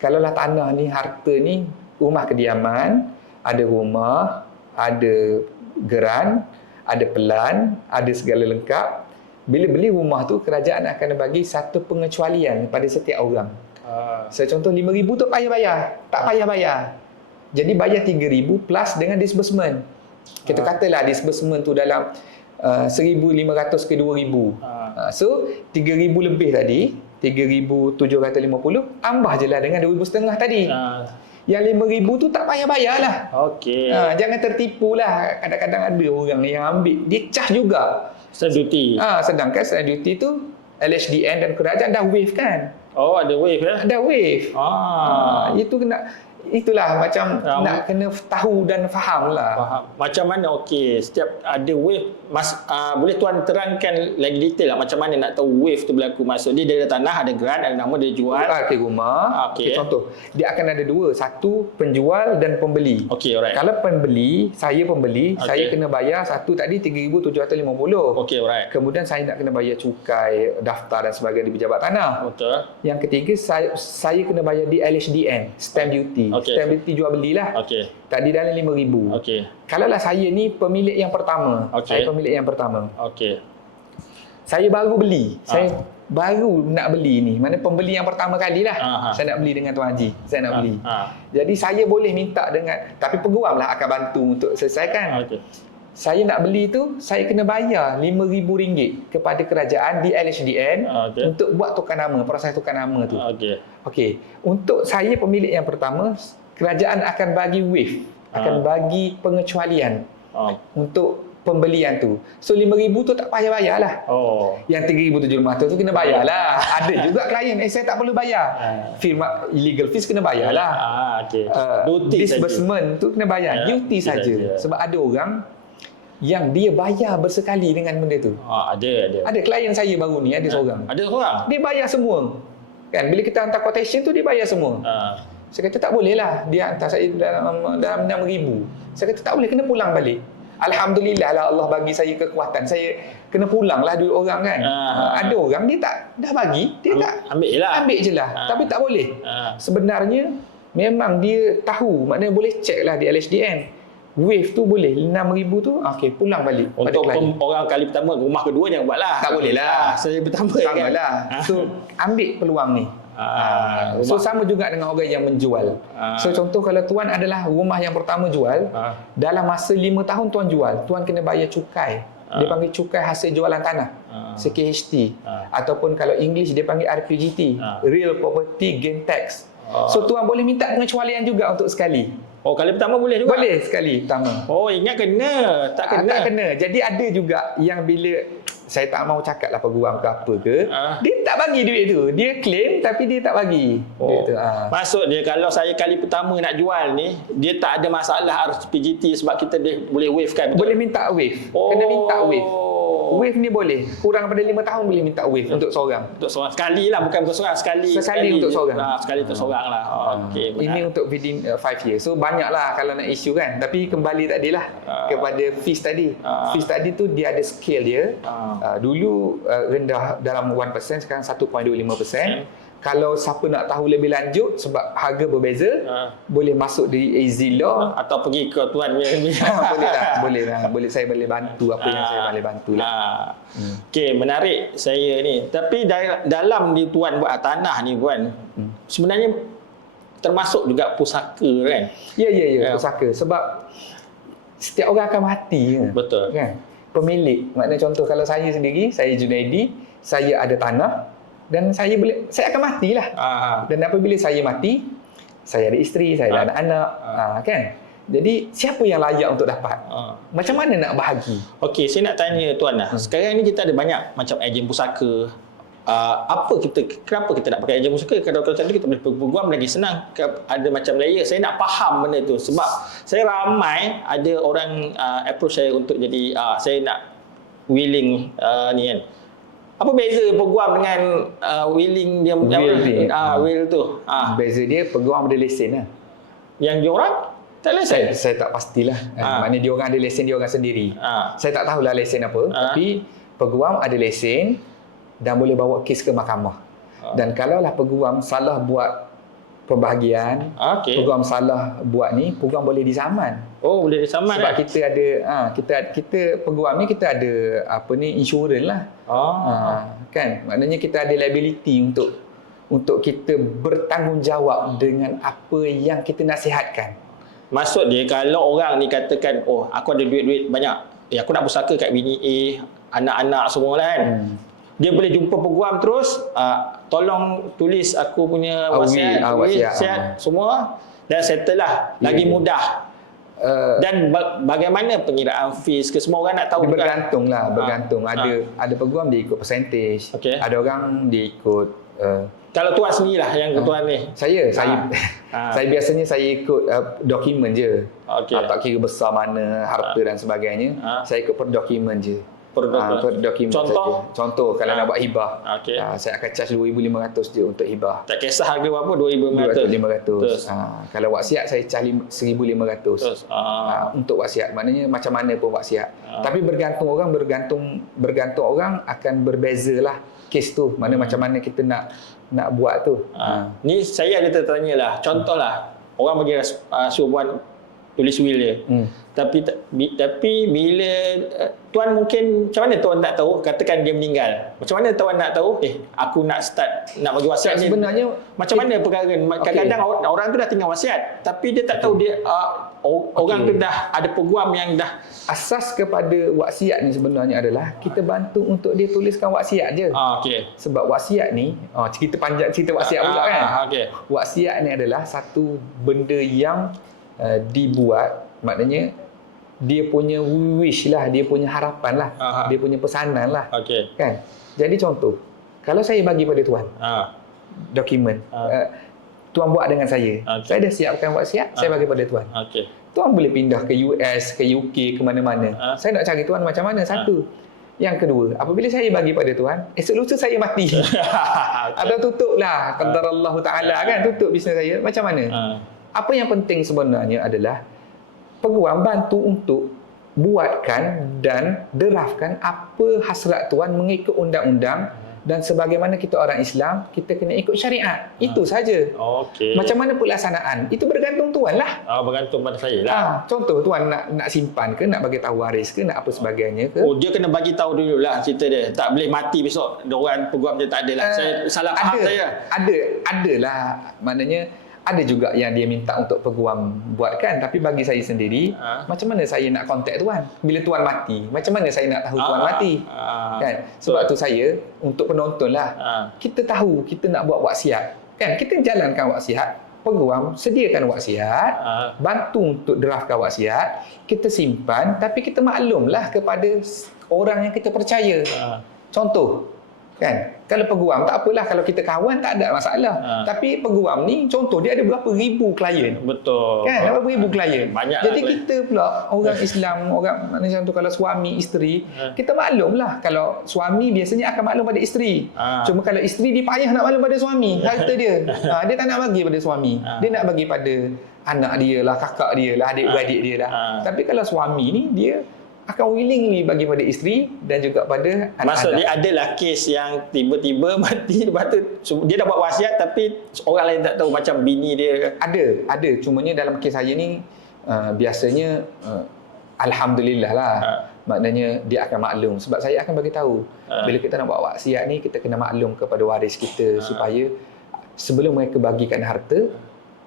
kalaulah tanah ni, harta ni, rumah kediaman, ada rumah, ada geran, ada pelan, ada segala lengkap. Bila beli rumah tu, kerajaan akan bagi satu pengecualian pada setiap orang. Saya contoh 5,000 tu payah bayar. Tak payah bayar. Jadi bayar 3,000 plus dengan disbursement. Kita katalah disbursement tu dalam 1,500 ke 2,000. So 3,000 lebih tadi, 3,750, tambah je lah dengan 2,500 tadi. Yang 5,000 tu tak payah bayar lah. Jangan tertipu lah. Kadang-kadang ada orang yang ambil, dia charge juga stamp duty. Sedangkan stamp duty tu LHDN dan kerajaan dah waive kan. Ada waive ya? Ada waive. Itu kena, itulah macam nak kena tahu dan faham lah. Macam mana setiap ada wave, boleh tuan terangkan lagi detail lah macam mana nak tahu wave tu berlaku? Maksud dia ada tanah, ada grant, ada nama, dia jual rumah. Contoh, dia akan ada dua, satu penjual dan pembeli. Kalau saya pembeli, saya kena bayar satu tadi 3,750. Kemudian saya nak kena bayar cukai, daftar dan sebagainya di pejabat tanah. Yang ketiga, saya kena bayar di LHDN, stamp duty. Stamp duty jual beli lah. Tadi dalam 5,000. Kalaulah saya ni pemilik yang pertama. Saya pemilik yang pertama. Saya baru beli. Saya baru nak beli ni. Mana pembeli yang pertama kali lah. Saya nak beli dengan Tuan Haji. Saya nak beli. Jadi saya boleh minta dengan, tapi peguam lah akan bantu untuk selesaikan. Saya nak beli tu, saya kena bayar RM5,000 kepada kerajaan di LHDN untuk buat tukar nama, proses tukar nama tu. Untuk saya pemilik yang pertama, kerajaan akan bagi waive, akan bagi pengecualian untuk pembelian tu. So 5,000 tu tak payah bayar lah. Yang 3,750 tu kena bayar lah. Ada juga klien, saya tak perlu bayar. Firma legal fees kena bayar lah. Disbursement tu kena bayar. Duty saja. Sebab ada orang yang dia bayar bersekali dengan benda tu. Ada klien saya baru ni, ada seorang. Dia bayar semua. Kan bila kita hantar quotation tu dia bayar semua. Saya kata tak boleh lah, dia hantar saya dalam 6,000. Saya kata tak boleh, kena pulang balik. Alhamdulillah lah Allah bagi saya kekuatan. Saya kena pulang lah duit orang kan. Ada orang dia tak dah bagi, dia tak ambil je lah. Tapi tak boleh. Sebenarnya memang dia tahu, maknanya boleh check lah di LHDN. Wave tu boleh 6,000 tu okey pulang balik. Untuk orang kali pertama, rumah kedua jangan buat lah. Tak boleh lah. Saya pertama sama kan. lah. So ambil peluang ni. So sama juga dengan orang yang menjual. So contoh kalau tuan adalah rumah yang pertama jual, dalam masa 5 tahun tuan jual, tuan kena bayar cukai. Dia panggil cukai hasil jualan tanah. CKHT. Ataupun kalau English dia panggil RPGT, Real Property Gain Tax. So tuan boleh minta pengecualian juga untuk sekali. Oh, kali pertama boleh juga? Boleh sekali pertama. Oh, ingat kena. Tak kena. Tak kena. Jadi ada juga yang bila saya tak mau cakap lah peguam ke apa ke, dia tak bagi duit tu. Dia claim tapi dia tak bagi. Duit tu. Maksud dia kalau saya kali pertama nak jual ni, dia tak ada masalah harus PGT sebab kita boleh waive kan? Betul? Boleh minta waive. Kena minta waive. Waive ni boleh. Kurang daripada 5 tahun boleh minta waive untuk seorang. Untuk seorang. Sekali lah, bukan untuk seorang. Sekali untuk seorang. Sekali untuk seorang lah. Okay, ini untuk within 5 years. So banyak lah kalau nak isu kan. Tapi kembali tadilah kepada fees tadi. Fees tadi tu dia ada scale dia. Dulu rendah dalam 1%, sekarang 1.25%. Kalau siapa nak tahu lebih lanjut sebab harga berbeza, boleh masuk di AZ Law atau pergi ke tuan boleh lah. Boleh saya boleh bantu apa yang saya boleh bantu lah. Okey, menarik saya ni. Tapi dalam ni tuan buat tanah ni tuan, sebenarnya termasuk juga pusaka kan? Ya, pusaka. Sebab setiap orang akan mati. Betul. Kan? Pemilik. Maknanya contoh kalau saya sendiri, saya Junaidi, saya ada tanah dan saya akan matilah. Dan apabila saya mati, saya ada isteri, saya ada anak-anak, kan? Jadi siapa yang layak untuk dapat? Macam mana nak bahagi? Okey, saya nak tanya tuan lah. Sekarang ni kita ada banyak macam ejen pusaka. Kenapa kita nak pakai ejen pusaka? Kalau tadi kita boleh peguam lagi senang. Ada macam layer. Saya nak faham benda tu sebab saya ramai ada orang approach saya untuk jadi saya nak willing ni kan. Apa beza peguam dengan willing dia will tu? Beza dia peguam ada lesen lah. Yang dia orang tak lesen? Saya tak pastilah. Maknanya dia orang ada lesen dia orang sendiri. Saya tak tahulah lesen apa. Tapi peguam ada lesen dan boleh bawa kes ke mahkamah. Dan kalaulah peguam salah buat pembahagian, peguam salah buat ni, peguam boleh disaman. Oh, boleh disaman. Sebab kita ada kita peguam ni kita ada insurans lah. Kan? Maknanya kita ada liability untuk kita bertanggungjawab dengan apa yang kita nasihatkan. Maksud dia kalau orang ni katakan, oh aku ada duit-duit banyak, aku nak pusaka kat bini A, anak-anak semua lah kan. Dia boleh jumpa peguam terus, tolong tulis aku punya wasiat semua dan settle lah. Lagi mudah. Dan bagaimana pengiraan fees ke semua orang nak tahu? Bergantung lah, bergantung. Ada peguam dia ikut percentage. Ada orang dia ikut kalau tuan sendirilah yang tuan ni. Saya biasanya saya ikut dokumen je. Tak kira besar mana harta dan sebagainya. Saya ikut per dokumen je. Per dokumen Contoh kalau nak buat hibah, saya akan charge 2,500 je untuk hibah. Tak kisah harga berapa, 2,500. Kalau wasiat saya charge 1,500. Untuk wasiat, maknanya macam mana pun wasiat. Tapi bergantung orang akan berbezalah kes tu. Macam mana kita nak buat tu. Ni saya ada tertanya lah. Contohlah orang bagi suruh buat tulis will dia. Tapi bila tuan mungkin macam mana tuan nak tahu, katakan dia meninggal, macam mana tuan nak tahu aku nak start nak bagi wasiat sebenarnya macam mana perkara kadang-kadang orang tu dah tinggal wasiat tapi dia tak tahu dia orang tu dah ada peguam yang dah. Asas kepada wasiat ni sebenarnya adalah kita bantu untuk dia tuliskan wasiat je. Sebab wasiat ni cerita panjang cerita wasiat pula kan. Wasiat ni adalah satu benda yang dibuat, maknanya dia punya wish lah, dia punya harapan lah, dia punya pesanan lah. Kan? Jadi contoh, kalau saya bagi pada tuan dokumen, tuan buat dengan saya dah siapkan wasiat, saya bagi pada tuan. Tuan boleh pindah ke US, ke UK, ke mana-mana. Saya nak cari tuan macam mana, satu. Yang kedua, apabila saya bagi pada tuan, esok lusa saya mati. Atau tutup lah, qadarallahu ta'ala kan, tutup bisnes saya, macam mana? Apa yang penting sebenarnya adalah peguam bantu untuk buatkan dan draftkan apa hasrat tuan mengikut undang-undang, dan sebagaimana kita orang Islam, kita kena ikut syariat. Itu saja. Okey. Macam mana pelaksanaan? Itu bergantung tuan lah. Bergantung pada saya lah. Contoh tuan nak simpan ke, nak bagi tahu waris ke, nak apa sebagainya ke. Dia kena bagi tahu dululah cerita dia. Tak boleh mati besok diorang peguam dia, tak adalah. Saya salah faham saya. Adalah. Maknanya ada juga yang dia minta untuk peguam buatkan, tapi bagi saya sendiri, macam mana saya nak kontak tuan bila tuan mati? Macam mana saya nak tahu tuan mati? Kan? Sebab tu saya untuk penonton lah, kita tahu kita nak buat wasiat, kan? Kita jalankan wasiat, peguam sediakan wasiat, bantu untuk draftkan wasiat, kita simpan, tapi kita maklumlah kepada orang yang kita percaya. Contoh, kan, kalau peguam tak apalah, kalau kita kawan tak ada masalah. Tapi peguam ni contoh dia ada berapa ribu klien. Betul. Kan, berapa ribu klien. Banyak. Jadi kita pula orang Islam, orang maknanya contoh kalau suami isteri, kita maklumlah kalau suami biasanya akan maklum pada isteri. Cuma kalau isteri dia payah nak maklum pada suami, harta dia. Dia tak nak bagi pada suami. Dia nak bagi pada anak dia lah, kakak dia lah, adik-beradik dia lah. Tapi kalau suami ni dia akan willingly bagi pada isteri dan juga pada anak-anak. Maksud dia adalah kes yang tiba-tiba mati, lepas tu dia dah buat wasiat tapi orang lain tak tahu, macam bini dia. Ada. Cumanya dalam kes saya ni biasanya alhamdulillah lah. Maknanya dia akan maklum. Sebab saya akan bagi tahu bila kita nak buat wasiat ni, kita kena maklum kepada waris kita supaya sebelum mereka bagikan harta,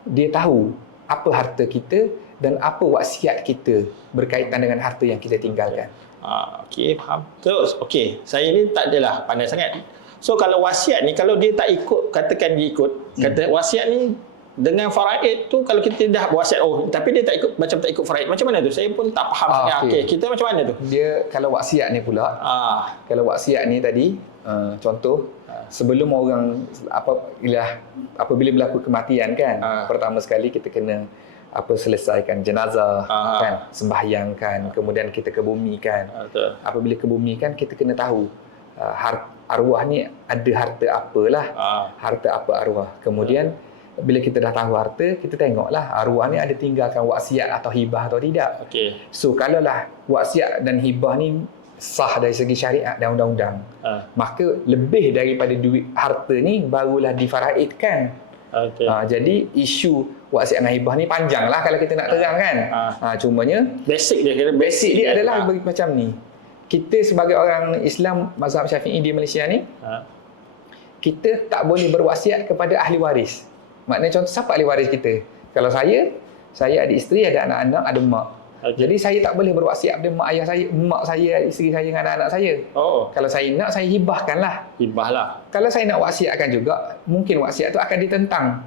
dia tahu apa harta kita dan apa wasiat kita berkaitan dengan harta yang kita tinggalkan. Okey, faham. Terus, okey, saya ni tak adalah pandai sangat. So kalau wasiat ni, kalau dia tak ikut, katakan dia ikut, kata wasiat ni dengan faraid tu, kalau kita dah wasiat, tapi dia tak ikut, macam tak ikut faraid, macam mana tu? Saya pun tak faham sangat. Okey, kita macam mana tu? Dia kalau wasiat ni pula, kalau wasiat ni tadi, contoh, sebelum orang apabila berlaku kematian kan, pertama sekali kita kena selesaikan jenazah, kan, sembahyangkan, kemudian kita kebumikan. Apabila kebumikan, kita kena tahu arwah ni ada harta apalah, harta apa arwah. Kemudian bila kita dah tahu harta, kita tengoklah arwah ni ada tinggalkan wasiat atau hibah atau tidak. So kalaulah wasiat dan hibah ni sah dari segi syariat dan undang-undang, maka lebih daripada duit harta ni barulah difaraidkan. Jadi isu wasiat dan hibah ni panjang lah kalau kita nak terang kan. Cumanya basic dia adalah macam ni. Kita sebagai orang Islam mazhab Syafi'i di Malaysia ni, kita tak boleh berwasiat kepada ahli waris. Maknanya contoh, siapa ahli waris kita? Kalau saya ada isteri, ada anak-anak, ada mak. Jadi saya tak boleh berwasiat pada mak ayah saya, mak saya, isteri saya dengan anak-anak saya. Kalau saya nak, saya hibahkanlah. Kalau saya nak wasiatkan juga, mungkin wasiat tu akan ditentang.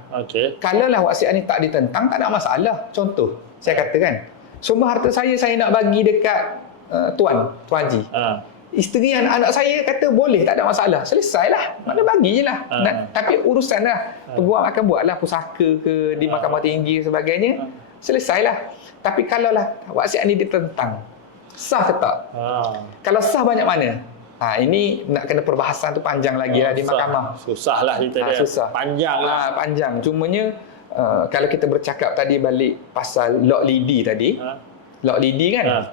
Kalaulah wasiat ni tak ditentang, tak ada masalah. Contoh, saya katakan, semua harta saya nak bagi dekat Tuan Haji. Isteri anak-anak saya kata boleh, tak ada masalah. Selesailah. Mana bagi je lah. Tapi urusan lah. Peguam akan buatlah pusaka ke di Mahkamah Tinggi dan sebagainya. Selesailah. Tapi kalaulah wasiat ni ditentang, sah ke tak? Kalau sah banyak mana? Ini nak kena perbahasan tu panjang lagi lah di mahkamah. Susah lah cerita dia. Susah. Panjang lah. Panjang. Cumanya kalau kita bercakap tadi balik pasal lot lidi tadi, lot lidi kan?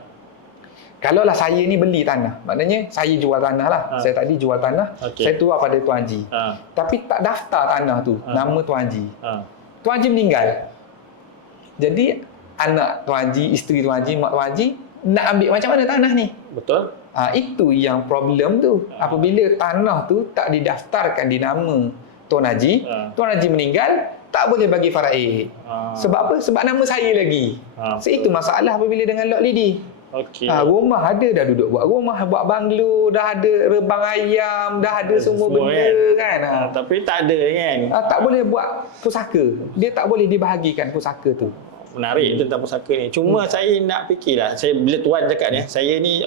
Kalaulah saya ni beli tanah, maknanya saya jual tanah lah. Saya tadi jual tanah, saya tuar pada Tuan Haji. Tapi tak daftar tanah tu, nama Tuan Haji. Tuan Haji meninggal. Jadi anak Tuan Haji, isteri Tuan Haji, mak Tuan Haji nak ambil macam mana tanah ni? Betul. Itu yang problem tu. Apabila tanah tu tak didaftarkan di nama Tuan Haji, Tuan Haji meninggal, tak boleh bagi faraid. Sebab apa? Sebab nama saya lagi. So, itu masalah apabila dengan lot lidi. Rumah ada, dah duduk buat rumah, buat banglo, dah ada rebang ayam, dah ada semua benda kan. Tapi tak ada kan. Tak boleh buat pusaka. Dia tak boleh dibahagikan pusaka tu. Menarik tentang pusaka ni. Cuma saya nak fikirlah, bila Tuan cakap ni, saya ni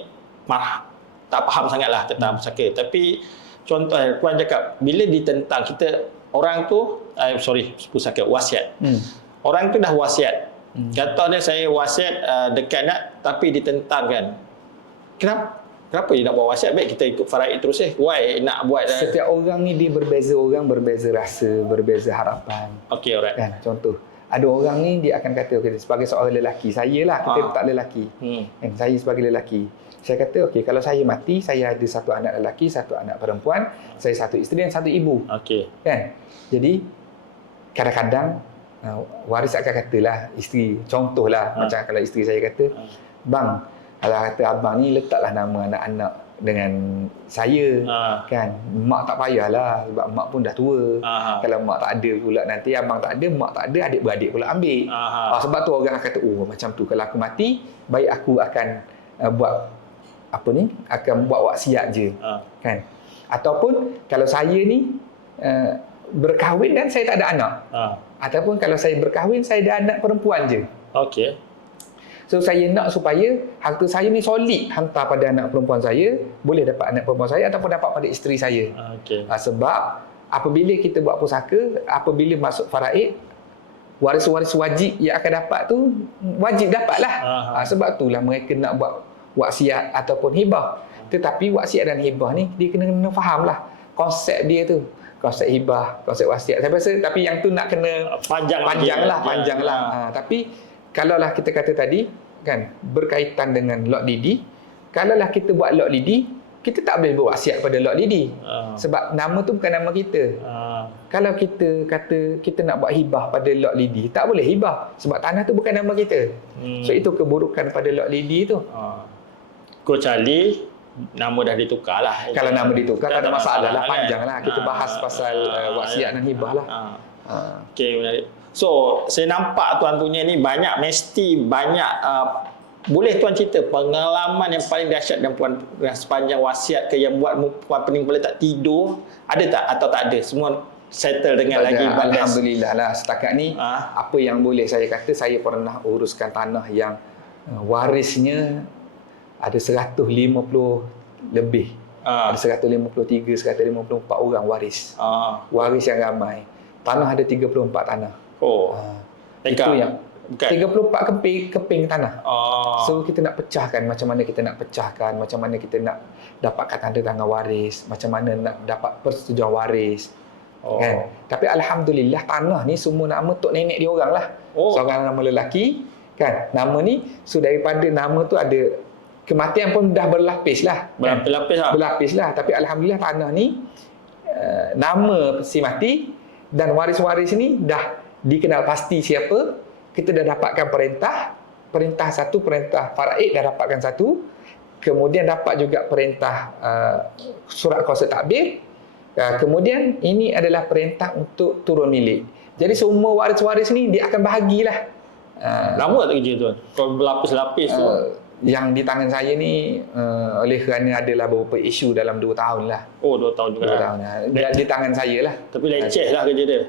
tak faham sangatlah tentang pusaka. Tapi contoh Tuan cakap, bila ditentang kita, orang tu pusaka, wasiat. Orang tu dah wasiat. Contohnya saya wasiat dekat nak, tapi ditentang kan. Kenapa dia nak buat wasiat? Baik kita ikut faraid terus Why nak buat? Setiap orang ni dia berbeza orang, berbeza rasa, berbeza harapan. Alright. Kan? Contoh, Ada orang ni dia akan kata okay, sebagai seorang lelaki, saya lah kita tak lelaki. Saya sebagai lelaki. Saya kata okey, kalau saya mati, saya ada satu anak lelaki, satu anak perempuan, saya satu isteri dan satu ibu. Okey. Kan? Jadi kadang-kadang waris akan katalah isteri, contohlah macam kalau isteri saya kata, bang, kalau kata abang ni letaklah nama anak-anak dengan saya, kan, mak tak payahlah sebab mak pun dah tua. Kalau mak tak ada pula nanti abang tak ada, mak tak ada, adik-beradik pula ambil. Sebab tu orang akan kata macam tu, kalau aku mati baik aku akan buat apa ni, akan buat wasiat je, kan. Ataupun kalau saya ni berkahwin dan saya tak ada anak, ataupun kalau saya berkahwin saya ada anak perempuan je. Okey. So saya nak supaya harta saya ni solid hantar pada anak perempuan saya, boleh dapat anak perempuan saya ataupun dapat pada isteri saya. Sebab apabila kita buat pusaka, apabila masuk faraid, waris-waris wajib yang akan dapat tu wajib dapatlah. Sebab itulah mereka nak buat wasiat ataupun hibah. Tetapi wasiat dan hibah ni dia kena fahamlah konsep dia tu. Konsep hibah, konsep wasiat. Saya rasa tapi yang tu nak kena panjang lah. Tapi kalaulah kita kata tadi kan berkaitan dengan lot lidi, kalaulah kita buat lot lidi, kita tak boleh buat wasiat pada lot lidi. Sebab nama tu bukan nama kita. Kalau kita kata kita nak buat hibah pada lot lidi, tak boleh hibah sebab tanah tu bukan nama kita. So itu keburukan pada lot lidi tu. Kecuali nama dah ditukar lah. Kalau nama ditukar tak ada masalah lah, panjang lah. Kita bahas pasal wasiat dan hibah lah. Okey, menarik. So, saya nampak tuan punya ni mesti banyak boleh tuan cerita pengalaman yang paling dahsyat dan puan sepanjang wasiat ke yang buat puan pening kepala tak tidur, ada tak atau tak ada? Semua settle dengan lagi balas. Alhamdulillah lah setakat ni apa yang boleh saya kata, saya pernah uruskan tanah yang warisnya ada 150 lebih. Ada 153, 154 orang waris. Waris yang ramai. Tanah ada 34 tanah. Itu yang bukan. 34 keping tanah. So kita nak pecahkan, macam mana kita nak pecahkan, macam mana kita nak dapatkan tanda tangan waris, macam mana nak dapat persetujuan waris. Kan? Tapi alhamdulillah tanah ni semua nama tok nenek dia orang lah. Seorang nama lelaki, kan. Nama ni daripada nama tu ada kematian pun dah berlapis lah. Berlapis lah. Tapi alhamdulillah tanah ni nama si mati dan waris-waris ni dah dikenal pasti siapa. Kita dah dapatkan perintah satu, perintah faraid dah dapatkan satu. Kemudian dapat juga perintah surat kuasa takbir. Kemudian ini adalah perintah untuk turun milik. Jadi semua waris-waris ni dia akan bahagilah. Lama tak kerja tuan? Kalau berlapis-lapis tu? Yang di tangan saya ni oleh kerana adalah beberapa isu dalam 2 tahun lah. 2 tahun juga. 2 tahun lah. Di tangan saya lah. Tapi leceh lah kerja dia.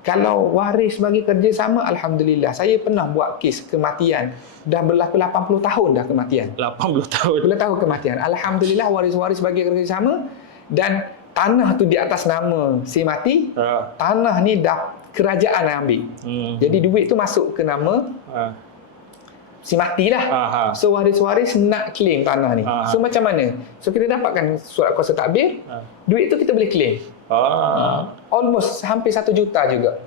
Kalau waris bagi kerjasama, alhamdulillah. Saya pernah buat kes kematian. Dah berlaku 80 tahun dah kematian. 80 tahun. 80 tahun kematian. Alhamdulillah waris-waris bagi kerjasama dan tanah tu di atas nama si mati. Tanah ni dah kerajaan yang ambil. Jadi duit tu masuk ke nama si mati lah. So waris-waris nak claim tanah ni. So macam mana? So kita dapatkan surat kuasa takbir. Duit tu kita boleh claim. Almost hampir 1 juta juga.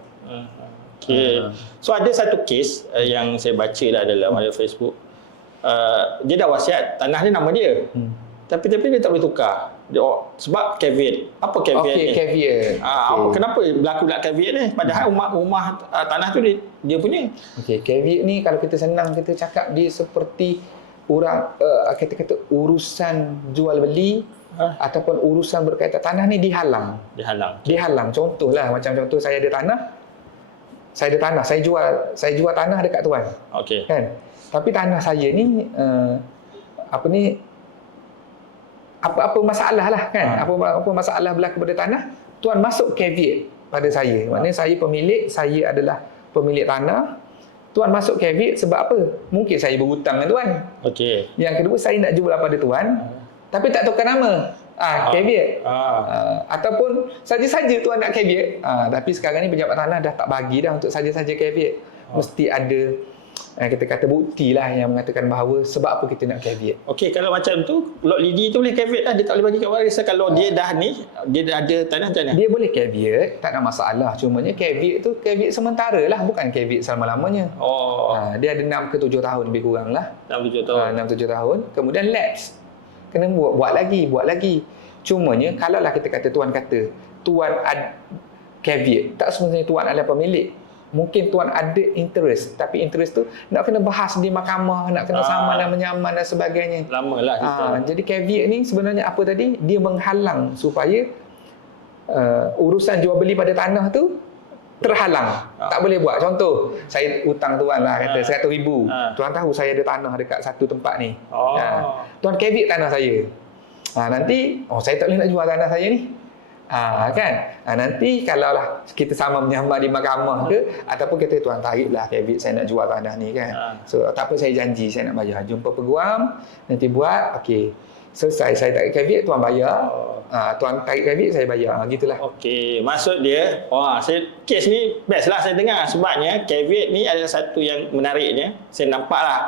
Okay. So ada satu kes yang saya baca lah dalam Facebook. Dia dah wasiat tanah ni nama dia. Tapi dia tak boleh tukar. Sebab caveat. Apa caveat ni? Caveat. Kenapa berlaku caveat ni? Padahal rumah tanah tu dia punya. Caveat ni kalau kita senang kita cakap dia seperti orang kata urusan jual beli ataupun urusan berkaitan tanah ni dihalang. Contohlah macam contoh saya ada tanah. Saya jual tanah dekat tuan. Kan? Tapi tanah saya ni apa masalah lah kan. Apa masalah berlaku pada tanah, tuan masuk caveat pada saya. Maknanya saya adalah pemilik tanah. Tuan masuk caveat sebab apa? Mungkin saya berhutang dengan tuan. Yang kedua saya nak jual pada tuan tapi tak tukar nama. Caveat. Ataupun saja-saja tuan nak caveat. Tapi sekarang ni pejabat tanah dah tak bagi dah untuk saja-saja caveat. Mesti ada kita kata bukti lah yang mengatakan bahawa sebab apa kita nak caveat. Okey, kalau macam tu, lot lidi tu boleh caveat lah. Dia tak boleh bagi kat waris. Kalau dia dah ni, dia dah ada tanah macam mana? Dia boleh caveat, tak ada masalah. Cumanya caveat tu caveat sementara lah, bukan caveat selama-lamanya. Dia ada 6 ke 7 tahun lebih kurang lah. 6-7 tahun. 6-7 tahun. Kemudian lapse. Kena buat lagi. Cumanya, kalau lah kita kata Tuan ada caveat, tak semestinya Tuan adalah pemilik. Mungkin Tuan ada interest, tapi interest tu nak kena bahas di mahkamah, nak kena sama dan menyaman dan sebagainya. Lamalah kita. Jadi caveat ni sebenarnya apa tadi? Dia menghalang supaya urusan jual beli pada tanah tu terhalang. Tak boleh buat. Contoh, saya hutang Tuan lah, kata 100,000. Tuan tahu saya ada tanah dekat satu tempat ni. Tuan caveat tanah saya. Nanti, saya tak boleh nak jual tanah saya ni. Kan? Nanti kalaulah kita sama menyamar di mahkamah ke, ataupun kita Tuan tariklah caveat saya nak jual tanah ni kan. So tak apa, saya janji saya nak bayar. Jumpa peguam, nanti buat, okey. Selesai saya tarik caveat, Tuan bayar. Tuan tarik caveat, saya bayar. Gitulah. Okey, maksud dia, kes ni best lah saya dengar. Sebabnya caveat ni adalah satu yang menariknya. Saya nampak lah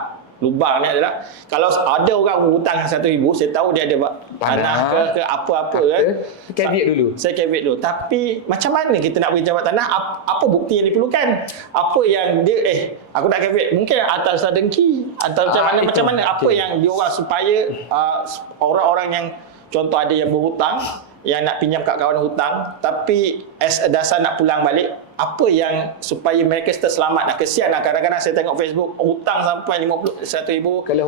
lubang ni adalah kalau ada orang hutang 100,000, saya tahu dia ada tanah ke apa-apa kan. Caveat dulu. Saya caveat dulu. Tapi macam mana kita nak bagi jawab tanah? Apa bukti yang diperlukan? Apa yang dia aku nak caveat? Mungkin atas dengki atau macam mana apa yang diorang supaya orang-orang yang contoh ada yang berhutang, yang nak pinjam kat kawan hutang, tapi as a dasar nak pulang balik, apa yang supaya mereka terselamat? Kesian lah kadang-kadang saya tengok Facebook hutang sampai 51,000. Kalau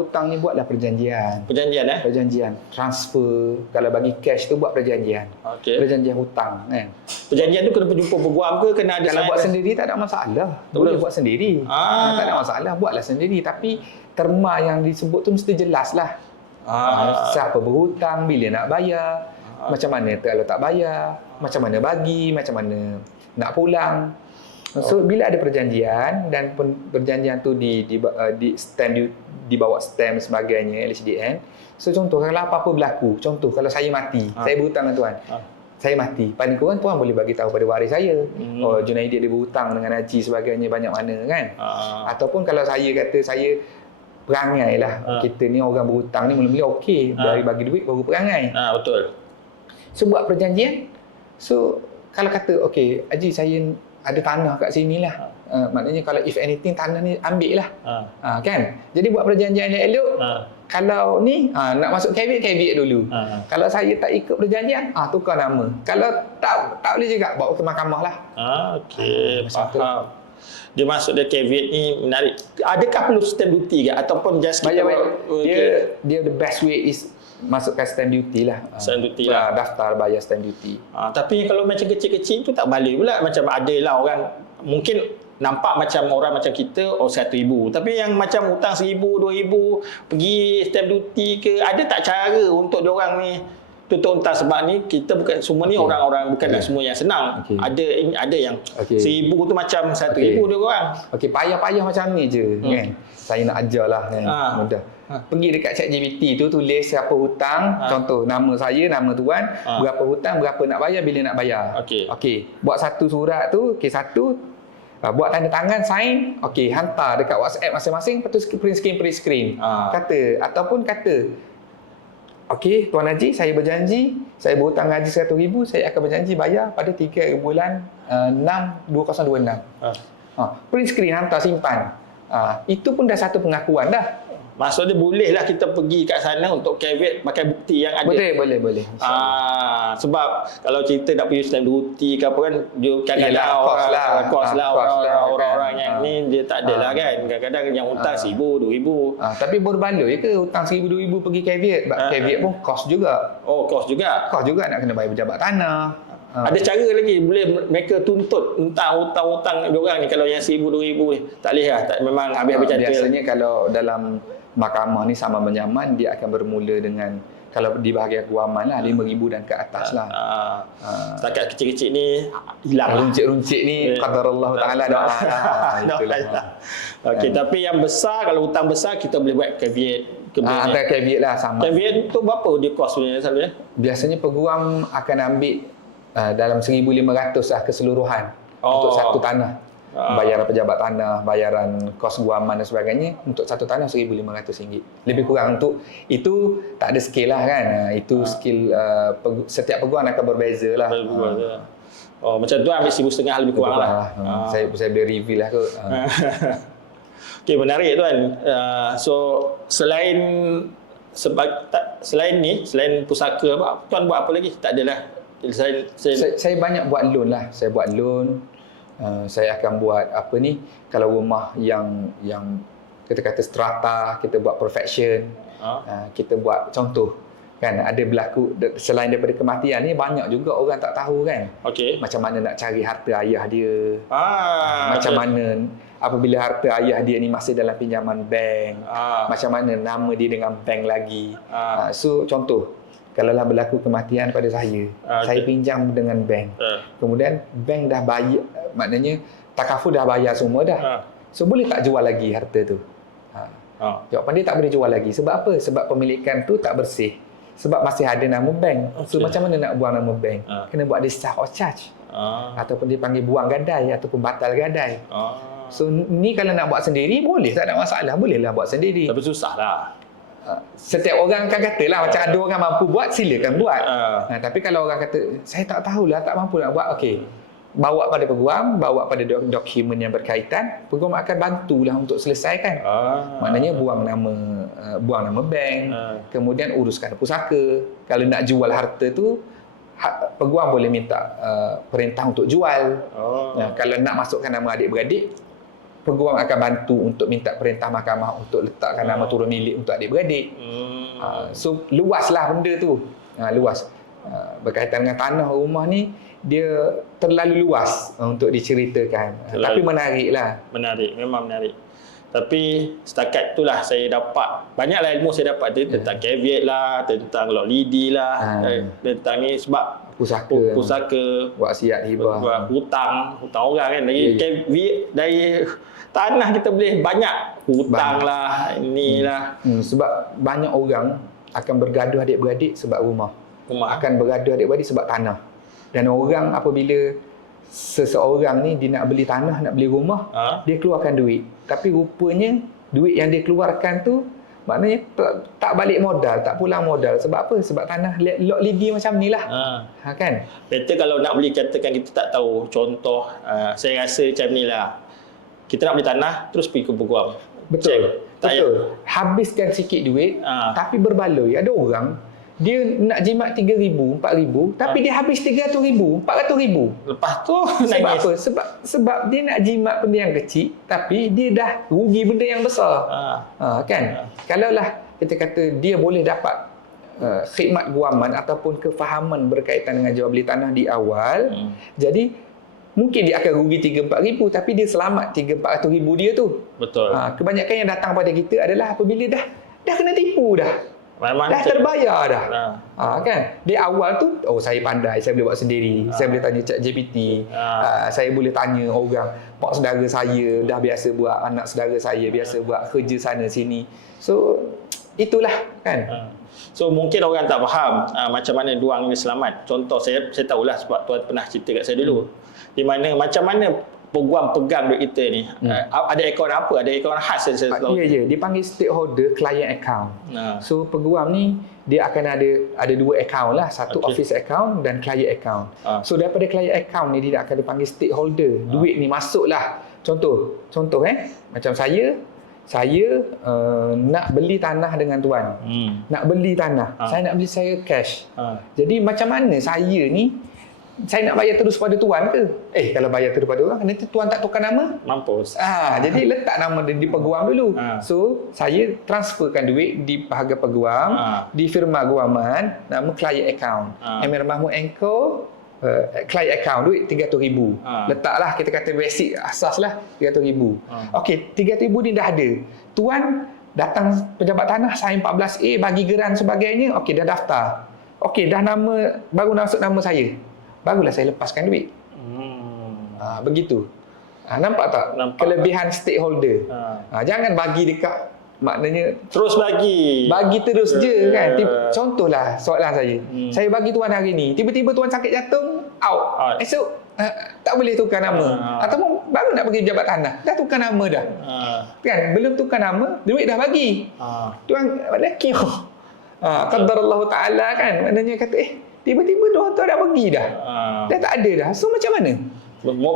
hutang ni buatlah perjanjian. Perjanjian transfer. Kalau bagi cash tu buat perjanjian. Perjanjian hutang kan. Perjanjian tu kena jumpa peguam ke kena ada? Kalau buat sendiri tak ada masalah. Boleh buat sendiri. Tak ada masalah, buatlah sendiri, tapi terma yang disebut tu mesti jelas lah. Siapa berhutang, bila nak bayar, macam mana kalau tak bayar, macam mana bagi, macam mana nak pulang. So bila ada perjanjian dan perjanjian tu dibawa stamp sebagainya LHDN. So contoh kalau apa-apa berlaku, contoh kalau saya mati, saya berhutang dengan Tuan. Saya mati, paling kurang Tuan boleh bagi tahu pada waris saya. Junaidi ada berhutang dengan Haji sebagainya banyak mana kan. Ataupun kalau saya kata saya perangai lah, kita ni orang berhutang ni mula-mula okey, dari bagi duit baru perangai. Betul. So buat perjanjian. So kalau kata okey, Haji saya ada tanah kat sini lah. Maknanya kalau if anything tanah ni ambil lah. Kan? Jadi buat perjanjian yang elok. Kalau ni nak masuk caveat dulu. Kalau saya tak ikut perjanjian, tukar nama. Kalau tak boleh juga bawa ke mahkamah lah. Okey, faham. Dia masuk dia caveat ni menarik. Adakah perlu stamp duty ke ataupun just kita dia the best way is masukkan stamp duty lah. Stamp duty lah. Daftar bayar stamp duty. Tapi kalau macam kecil-kecil tu tak balik pula. Macam adalah orang mungkin nampak macam orang macam kita 1,000. Tapi yang macam hutang 1,000, 2,000 pergi stamp duty ke, ada tak cara untuk diorang ni tutup hutang? Sebab ni kita bukan semua ni orang-orang bukanlah semua yang senang. Ada yang 1,000 tu macam 1,000 dia orang. Payah-payah macam ni je kan. Saya nak ajar lah kan. Mudah. Pergi dekat ChatGPT tu, tulis siapa hutang, contoh nama saya, nama Tuan, berapa hutang, berapa nak bayar, bila nak bayar. Okey. Buat satu surat tu, satu buat tanda tangan, sign, hantar dekat WhatsApp masing-masing, lepas tu print screen. Kata okey, Tuan Haji, saya berjanji, saya berhutang Haji 100,000, saya akan berjanji bayar pada 3 bulan 6 2026. Print screen, hantar, simpan. Itu pun dah satu pengakuan dah. Maksudnya bolehlah kita pergi kat sana untuk caveat pakai bukti yang ada. Boleh. Sebab kalau cerita nak pergi stamp duty ke apa kan, dia kadang-kadang orang-orang yang ni dia tak ada lah kan. Kadang-kadang yang hutang 1,000, 2,000. Tapi berbaloi ke hutang 1,000, 2,000 pergi caveat? Caveat pun kos juga. Kos juga? Kos juga, nak kena bayar pejabat tanah. Ada cara lagi boleh mereka tuntut tentang hutang-hutang diorang ni kalau yang 1,000, 2,000 ni? Tak boleh lah? Memang habis-habis cantik. Biasanya kalau dalam mahkamah ni sama menyaman, dia akan bermula dengan, kalau di bahagian kewaman lah, 5,000 dan ke atas lah. Setakat kecil-kecil ni hilang lah. Runcit-runcit ni qadarullah ta'ala dah. Tapi yang besar, kalau hutang besar kita boleh buat caveat. Antara caveat lah sama. Caveat tu berapa dia kos sebenarnya selalunya? Biasanya peguam akan ambil dalam 1,500 lah keseluruhan untuk satu tanah. bayaran pejabat tanah, bayaran kos guaman dan sebagainya. Untuk satu tanah RM1,500. Lebih kurang untuk itu tak ada skill lah kan. Itu skill setiap peguam akan berbeza lah. Oh, macam tu ambil RM1,500 lebih kurang lah. Saya boleh review lah kot. Okey, menarik tuan. So selain selain pusaka, tuan buat apa lagi? Tak adalah. Saya banyak buat loan lah. Saya buat loan. Saya akan buat apa ni? Kalau rumah yang kita kata strata, kita buat perfection. Kita buat contoh. Kan ada berlaku selain daripada kematian ni, banyak juga orang tak tahu kan. Macam mana nak cari harta ayah dia. Macam mana apabila harta ayah dia ni masih dalam pinjaman bank. Macam mana nama dia dengan bank lagi. So contoh, kalau lah berlaku kematian pada saya pinjam dengan bank. Kemudian bank dah bayar, maknanya takaful dah bayar semua dah. So boleh tak jual lagi harta tu? Jawapan dia tak boleh jual lagi. Sebab apa? Sebab pemilikan tu tak bersih. Sebab masih ada nama bank. So macam mana nak buang nama bank? Kena buat discharge of charge. Ataupun dia panggil buang gadai ataupun batal gadai. So ni kalau nak buat sendiri boleh, tak ada masalah. Bolehlah buat sendiri. Tapi susah lah. Setiap orang akan katalah macam ada orang mampu buat, silakan buat. Tapi kalau orang kata saya tak tahulah, tak mampu nak buat, okey. Bawa pada peguam, bawa pada dokumen yang berkaitan, peguam akan bantulah untuk selesaikan. Maknanya buang nama bank, kemudian uruskan pusaka. Kalau nak jual harta tu, peguam boleh minta perintah untuk jual. Kalau nak masukkan nama adik-beradik, peguam akan bantu untuk minta perintah mahkamah untuk letakkan nama turun milik untuk adik-beradik. So luaslah benda tu. Luas. Berkaitan dengan tanah rumah ni, dia terlalu luas untuk diceritakan. Tapi menariklah. Menarik, memang menarik. Tapi setakat itulah saya dapat, banyaklah ilmu saya dapat tentang caveat lah, tentang lot lidi lah, tentang ni sebab pusaka, wasiat hibah, hutang orang kan. Caveat dari tanah kita boleh banyak hutang lah, inilah. Sebab banyak orang akan bergaduh adik-beradik sebab rumah. Akan bergaduh adik-beradik sebab tanah. Dan orang apabila seseorang ni dia nak beli tanah, nak beli rumah, dia keluarkan duit. Tapi rupanya duit yang dia keluarkan tu maknanya tak balik modal, tak pulang modal. Sebab apa? Sebab tanah lot lidi macam ni lah. Kan? Better kalau nak beli, katakan kita tak tahu. Contoh, saya rasa macam ni lah. Kita nak beli tanah, terus pergi ke peguam. Betul. Habiskan sikit duit, tapi berbaloi. Ada orang dia nak jimat 3,000, 4,000, tapi dia habis 300,000, 400,000. Lepas tu sebab apa? Sebab dia nak jimat benda yang kecil, tapi dia dah rugi benda yang besar. Kan? Kalaulah kita kata dia boleh dapat khidmat guaman ataupun kefahaman berkaitan dengan jual beli tanah di awal, jadi mungkin dia akan rugi 3-4,000, tapi dia selamat 300-400,000 dia tu. Betul. Kebanyakan yang datang pada kita adalah apabila dah kena tipu dah. Dah terbayar dah. Kan? Di awal tu, saya pandai, saya boleh buat sendiri. Saya boleh tanya ChatGPT. Saya boleh tanya orang, mak saudara saya dah biasa buat, anak saudara saya biasa buat kerja sana sini. So itulah kan. So mungkin orang tak faham macam mana duang ni selamat. Contoh saya tahulah sebab tuan pernah cerita kat saya dulu. Di mana macam mana peguam pegang duit kita ni. Ada akaun apa? Ada akaun khas yang saya tahu. Ya, dipanggil stakeholder client account. So peguam ni dia akan ada dua akaun lah, satu office account dan client account. So daripada client account ni dia akan dipanggil stakeholder. Duit ni masuklah. Contoh macam saya nak beli tanah dengan tuan. Nak beli tanah. Saya nak beli saya cash. Jadi macam mana saya ni saya nak bayar terus pada tuan ke? Kalau bayar terus pada tuan, nanti tuan tak tukar nama? Mampus. Jadi letak nama dia di peguam dulu. So, saya transferkan duit di bahagian peguam, di firma guaman, nama client account. Emir Mahmud Engko, client account, duit 300,000. Letaklah, kita kata basic asas lah, 300,000. Okey, 300,000 ni dah ada. Tuan datang pejabat tanah, sign 14A, bagi geran sebagainya, okey, dah daftar. Okey, dah baru masuk nama saya. Barulah saya lepaskan duit. Begitu. Nampak tak? Kelebihan stakeholder. Jangan bagi dekat, maknanya terus bagi terus je kan. Contohlah soalan saya. Saya bagi tuan hari ni, tiba-tiba tuan sakit jantung, out. Esok tak boleh tukar nama. Ataupun baru nak pergi pejabat tanah, dah tukar nama dah. Kan, belum tukar nama, duit dah bagi. Tuan lelaki. Qadarallahu ta'ala kan, maknanya kata tiba-tiba diorang tu dah pergi dah. Dah tak ada dah. So macam mana?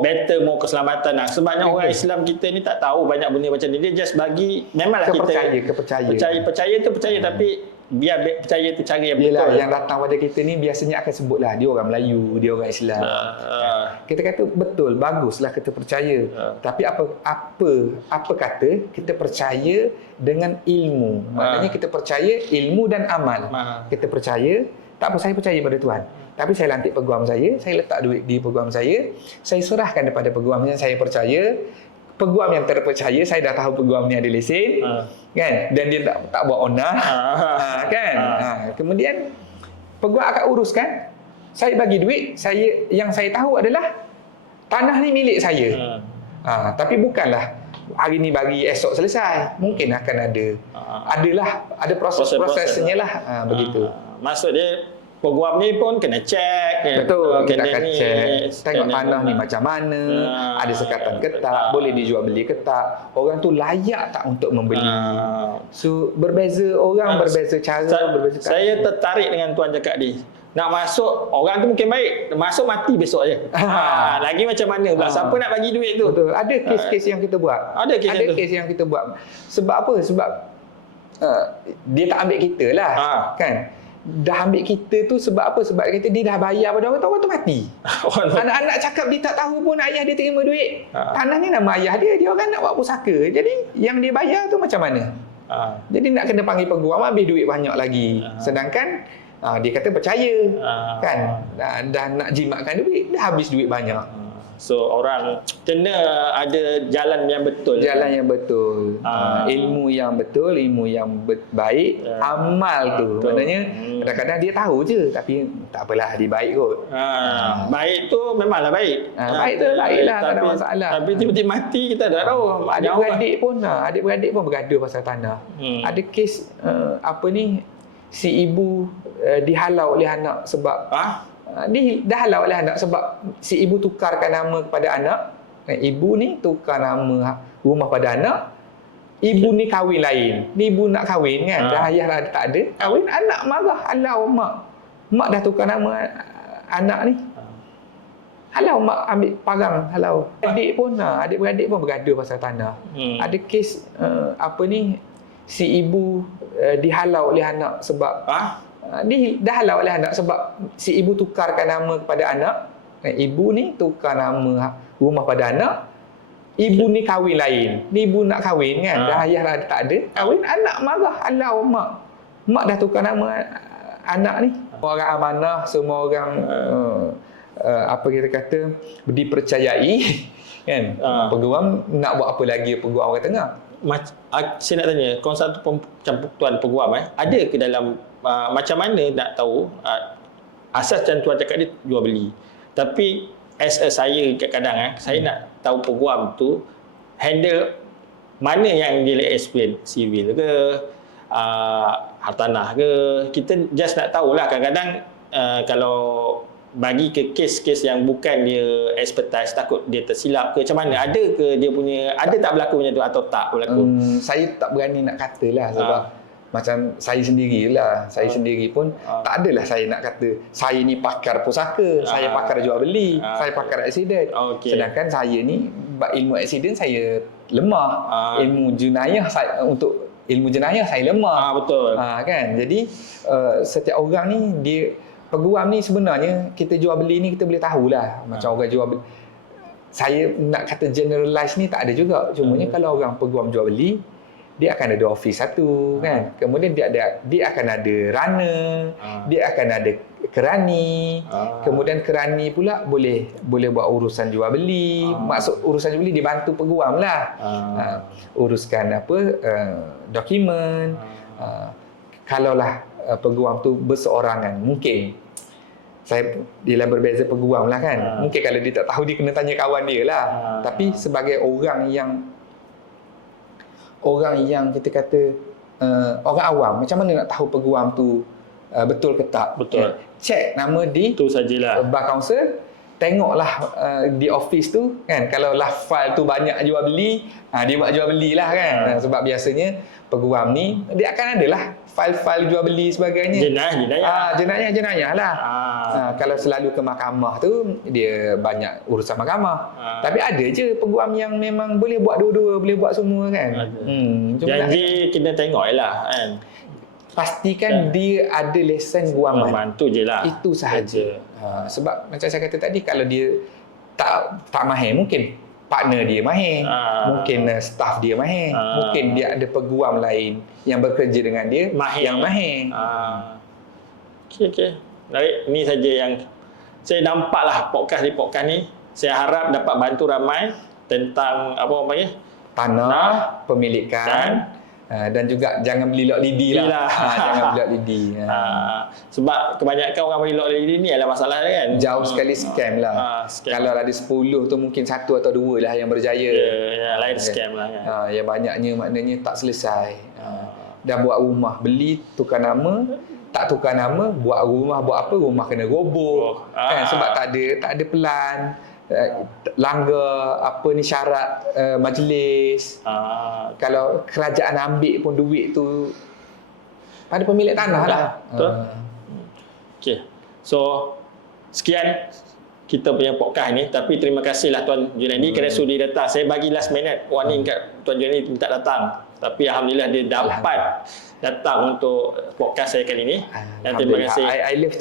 Better more keselamatan lah. Sebabnya orang Islam kita ni tak tahu banyak benda macam ni. Dia just bagi, memanglah percaya tu percaya, tapi biar percaya tu cara yang betul. Yang datang pada kita ni biasanya akan sebutlah dia orang Melayu, dia orang Islam. Kita kata betul, baguslah kita percaya. Tapi apa kata kita percaya dengan ilmu. Maknanya kita percaya ilmu dan amal. Kita percaya, tak apa, saya percaya pada Tuhan. Tapi saya lantik peguam saya letak duit di peguam saya serahkan kepada peguam yang saya percaya. Peguam yang terpercaya, saya dah tahu peguam ni ada lesen, kan? Dan dia tak buat onah, kan? Kemudian peguam akan uruskan. Saya bagi duit, yang saya tahu adalah tanah ni milik saya. Tapi bukanlah hari ni bagi esok selesai. Mungkin akan ada proses-prosesnya lah, begitu. Maksud dia peguam ni pun kena cek. Betul, kita akan cek. Tengok tanah ni macam mana, ada sekatan ke tak, boleh dijual beli ke tak, orang tu layak tak untuk membeli. So berbeza orang, berbeza cara, berbeza kata. Saya tertarik dengan tuan cakap ni. Nak masuk, orang tu mungkin baik, masuk mati besok je. Lagi macam mana pula? Siapa nak bagi duit tu? Betul. Ada kes-kes yang kita buat. Ada kes yang kita buat. Sebab apa? Sebab dia tak ambil kita lah, kan? Dah ambil kita tu sebab apa? Sebab dia dah bayar pada orang tu mati. Anak-anak cakap dia tak tahu pun ayah dia terima duit. Tanah ni nama ayah dia orang nak buat pusaka. Jadi yang dia bayar tu macam mana? Jadi nak kena panggil peguam, habis duit banyak lagi. Sedangkan dia kata percaya, kan? Dah nak jimatkan duit, dah habis duit banyak. So orang kena ada jalan yang betul. Jalan yang betul. Ilmu yang betul, ilmu yang baik, amal tu. Betul. Maknanya kadang-kadang dia tahu je tapi tak apalah, dia baik kot. Baik tu memanglah baik. Baik tu baiklah, tak ada masalah. Tapi tiba-tiba mati kita tak tahu. Adik-beradik pun bergaduh pasal tanah. Ada kes si ibu dihalau oleh anak sebab dah halau oleh anak sebab si ibu tukarkan nama kepada anak. Ibu ni tukar nama rumah pada anak. Ibu ni kahwin lain. Ni ibu nak kahwin kan. Dah ayah dah tak ada. Kahwin, anak marah, halau mak. Mak dah tukar nama anak ni. Halau mak ambil parang, halau. Adik-beradik pun bergaduh pasal tanah. Ada kes si ibu dihalau oleh anak sebab dah halau oleh anak sebab si ibu tukarkan nama kepada anak. Ibu ni tukar nama rumah pada anak. Ibu ni kahwin lain. Ni ibu nak kahwin kan. Dah ayah dah tak ada. Kahwin, anak marah, halau mak. Mak dah tukar nama anak ni. Orang amanah, semua orang kita kata dipercayai kan. Peguam nak buat apa lagi peguam orang tengah? Saya nak tanya, kau satu macam tuan peguam ada ke dalam macam mana nak tahu asas macam tuan cakap dia jual beli, tapi saya kadang-kadang saya nak tahu peguam tu handle mana yang dia explain, civil ke hartanah ke, kita just nak tahulah. Kadang-kadang kalau bagi ke kes-kes yang bukan dia expertise, takut dia tersilap ke macam mana, ada ke dia punya, ada tak berlaku macam tu atau tak berlaku? Saya tak berani nak katalah sebab macam saya sendirilah, saya sendiri pun tak adalah saya nak kata saya ni pakar pusaka, saya pakar jual beli, saya pakar aksiden. Sedangkan saya ni ilmu aksiden saya lemah, ilmu jenayah untuk ilmu jenayah saya lemah. Betul. Kan? Jadi setiap orang ni peguam ni sebenarnya kita jual beli ni kita boleh tahulah macam orang jual beli. Saya nak kata generalize ni tak ada juga. Cumanya kalau orang peguam jual beli, dia akan ada office satu kan. Kemudian dia akan ada runner, dia akan ada kerani. Kemudian kerani pula boleh buat urusan jual beli. Maksud urusan jual beli dibantu peguam lah. Uruskan dokumen. Kalaulah peguam tu berseorangan, mungkin dia berbeza peguam lah kan. Mungkin kalau dia tak tahu, dia kena tanya kawan dia lah. Tapi sebagai orang yang kita kata orang awam, macam mana nak tahu peguam tu betul ke tak? Betul. Cek nama di tu sajalah bar kaunsil, tengoklah di office tu kan, kalau lah file tu banyak jual beli, dia buat jual belilah kan. Sebab biasanya peguam ni dia akan adalah file-file jual beli sebagainya. Jenayah lah. Kalau selalu ke mahkamah tu dia banyak urusan mahkamah. Tapi ada je peguam yang memang boleh buat dua-dua, boleh buat semua kan. Jadi kita tengoklah kan. Pastikan dia ada lesen guaman. Bantu je lah. Itu sahaja. Sebab macam saya kata tadi, kalau dia tak mahir, mungkin partner dia mahir, mungkin staff dia mahir, mungkin dia ada peguam lain yang bekerja dengan dia yang mahir. Okey. Baik, ini saja yang saya nampaklah podcast ni. Saya harap dapat bantu ramai tentang apa orang panggil tanah, pemilikan. Dan juga jangan beli lot lidi lah. Jangan beli lot lidi. Sebab kebanyakan orang beli lot lidi ni adalah masalah kan. Jauh sekali scam lah. Kalau ada 10 tu mungkin 1 atau 2 lah yang berjaya. Lain scam lah kan. Yang banyaknya maknanya tak selesai. Dan buat rumah, beli tukar nama, tak tukar nama, buat rumah, buat apa, rumah kena roboh. Kan, sebab tak ada pelan. Langgar syarat majlis. Kalau kerajaan ambil pun duit tu pada pemilik tanah lah. Betul. Okey. So sekian kita punya podcast ni, tapi terima kasihlah Tuan Junaidi kerana sudi datang. Saya bagi last minute warning kat Tuan Junaidi minta datang, tapi alhamdulillah dia dapat datang untuk podcast saya kali ni. Dan terima kasih. I love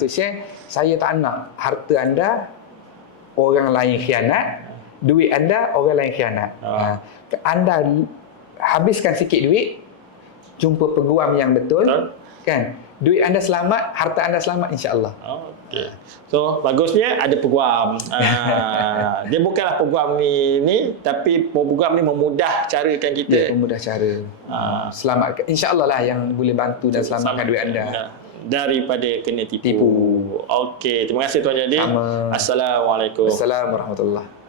to share. Saya tak nak harta anda orang lain khianat, duit anda orang lain khianat. Anda habiskan sikit duit, jumpa peguam yang betul, kan? Duit anda selamat, harta anda selamat, insya-Allah. Okey. So bagusnya ada peguam. Dia bukanlah peguam ni, tapi peguam ni memudah carakan kita. Memudah cara. Selamatkan, insya-Allah lah yang boleh bantu dan selamatkan duit anda daripada kena tipu. Okey, terima kasih Tuan Junaidi. Assalamualaikum. Assalamualaikum warahmatullahi.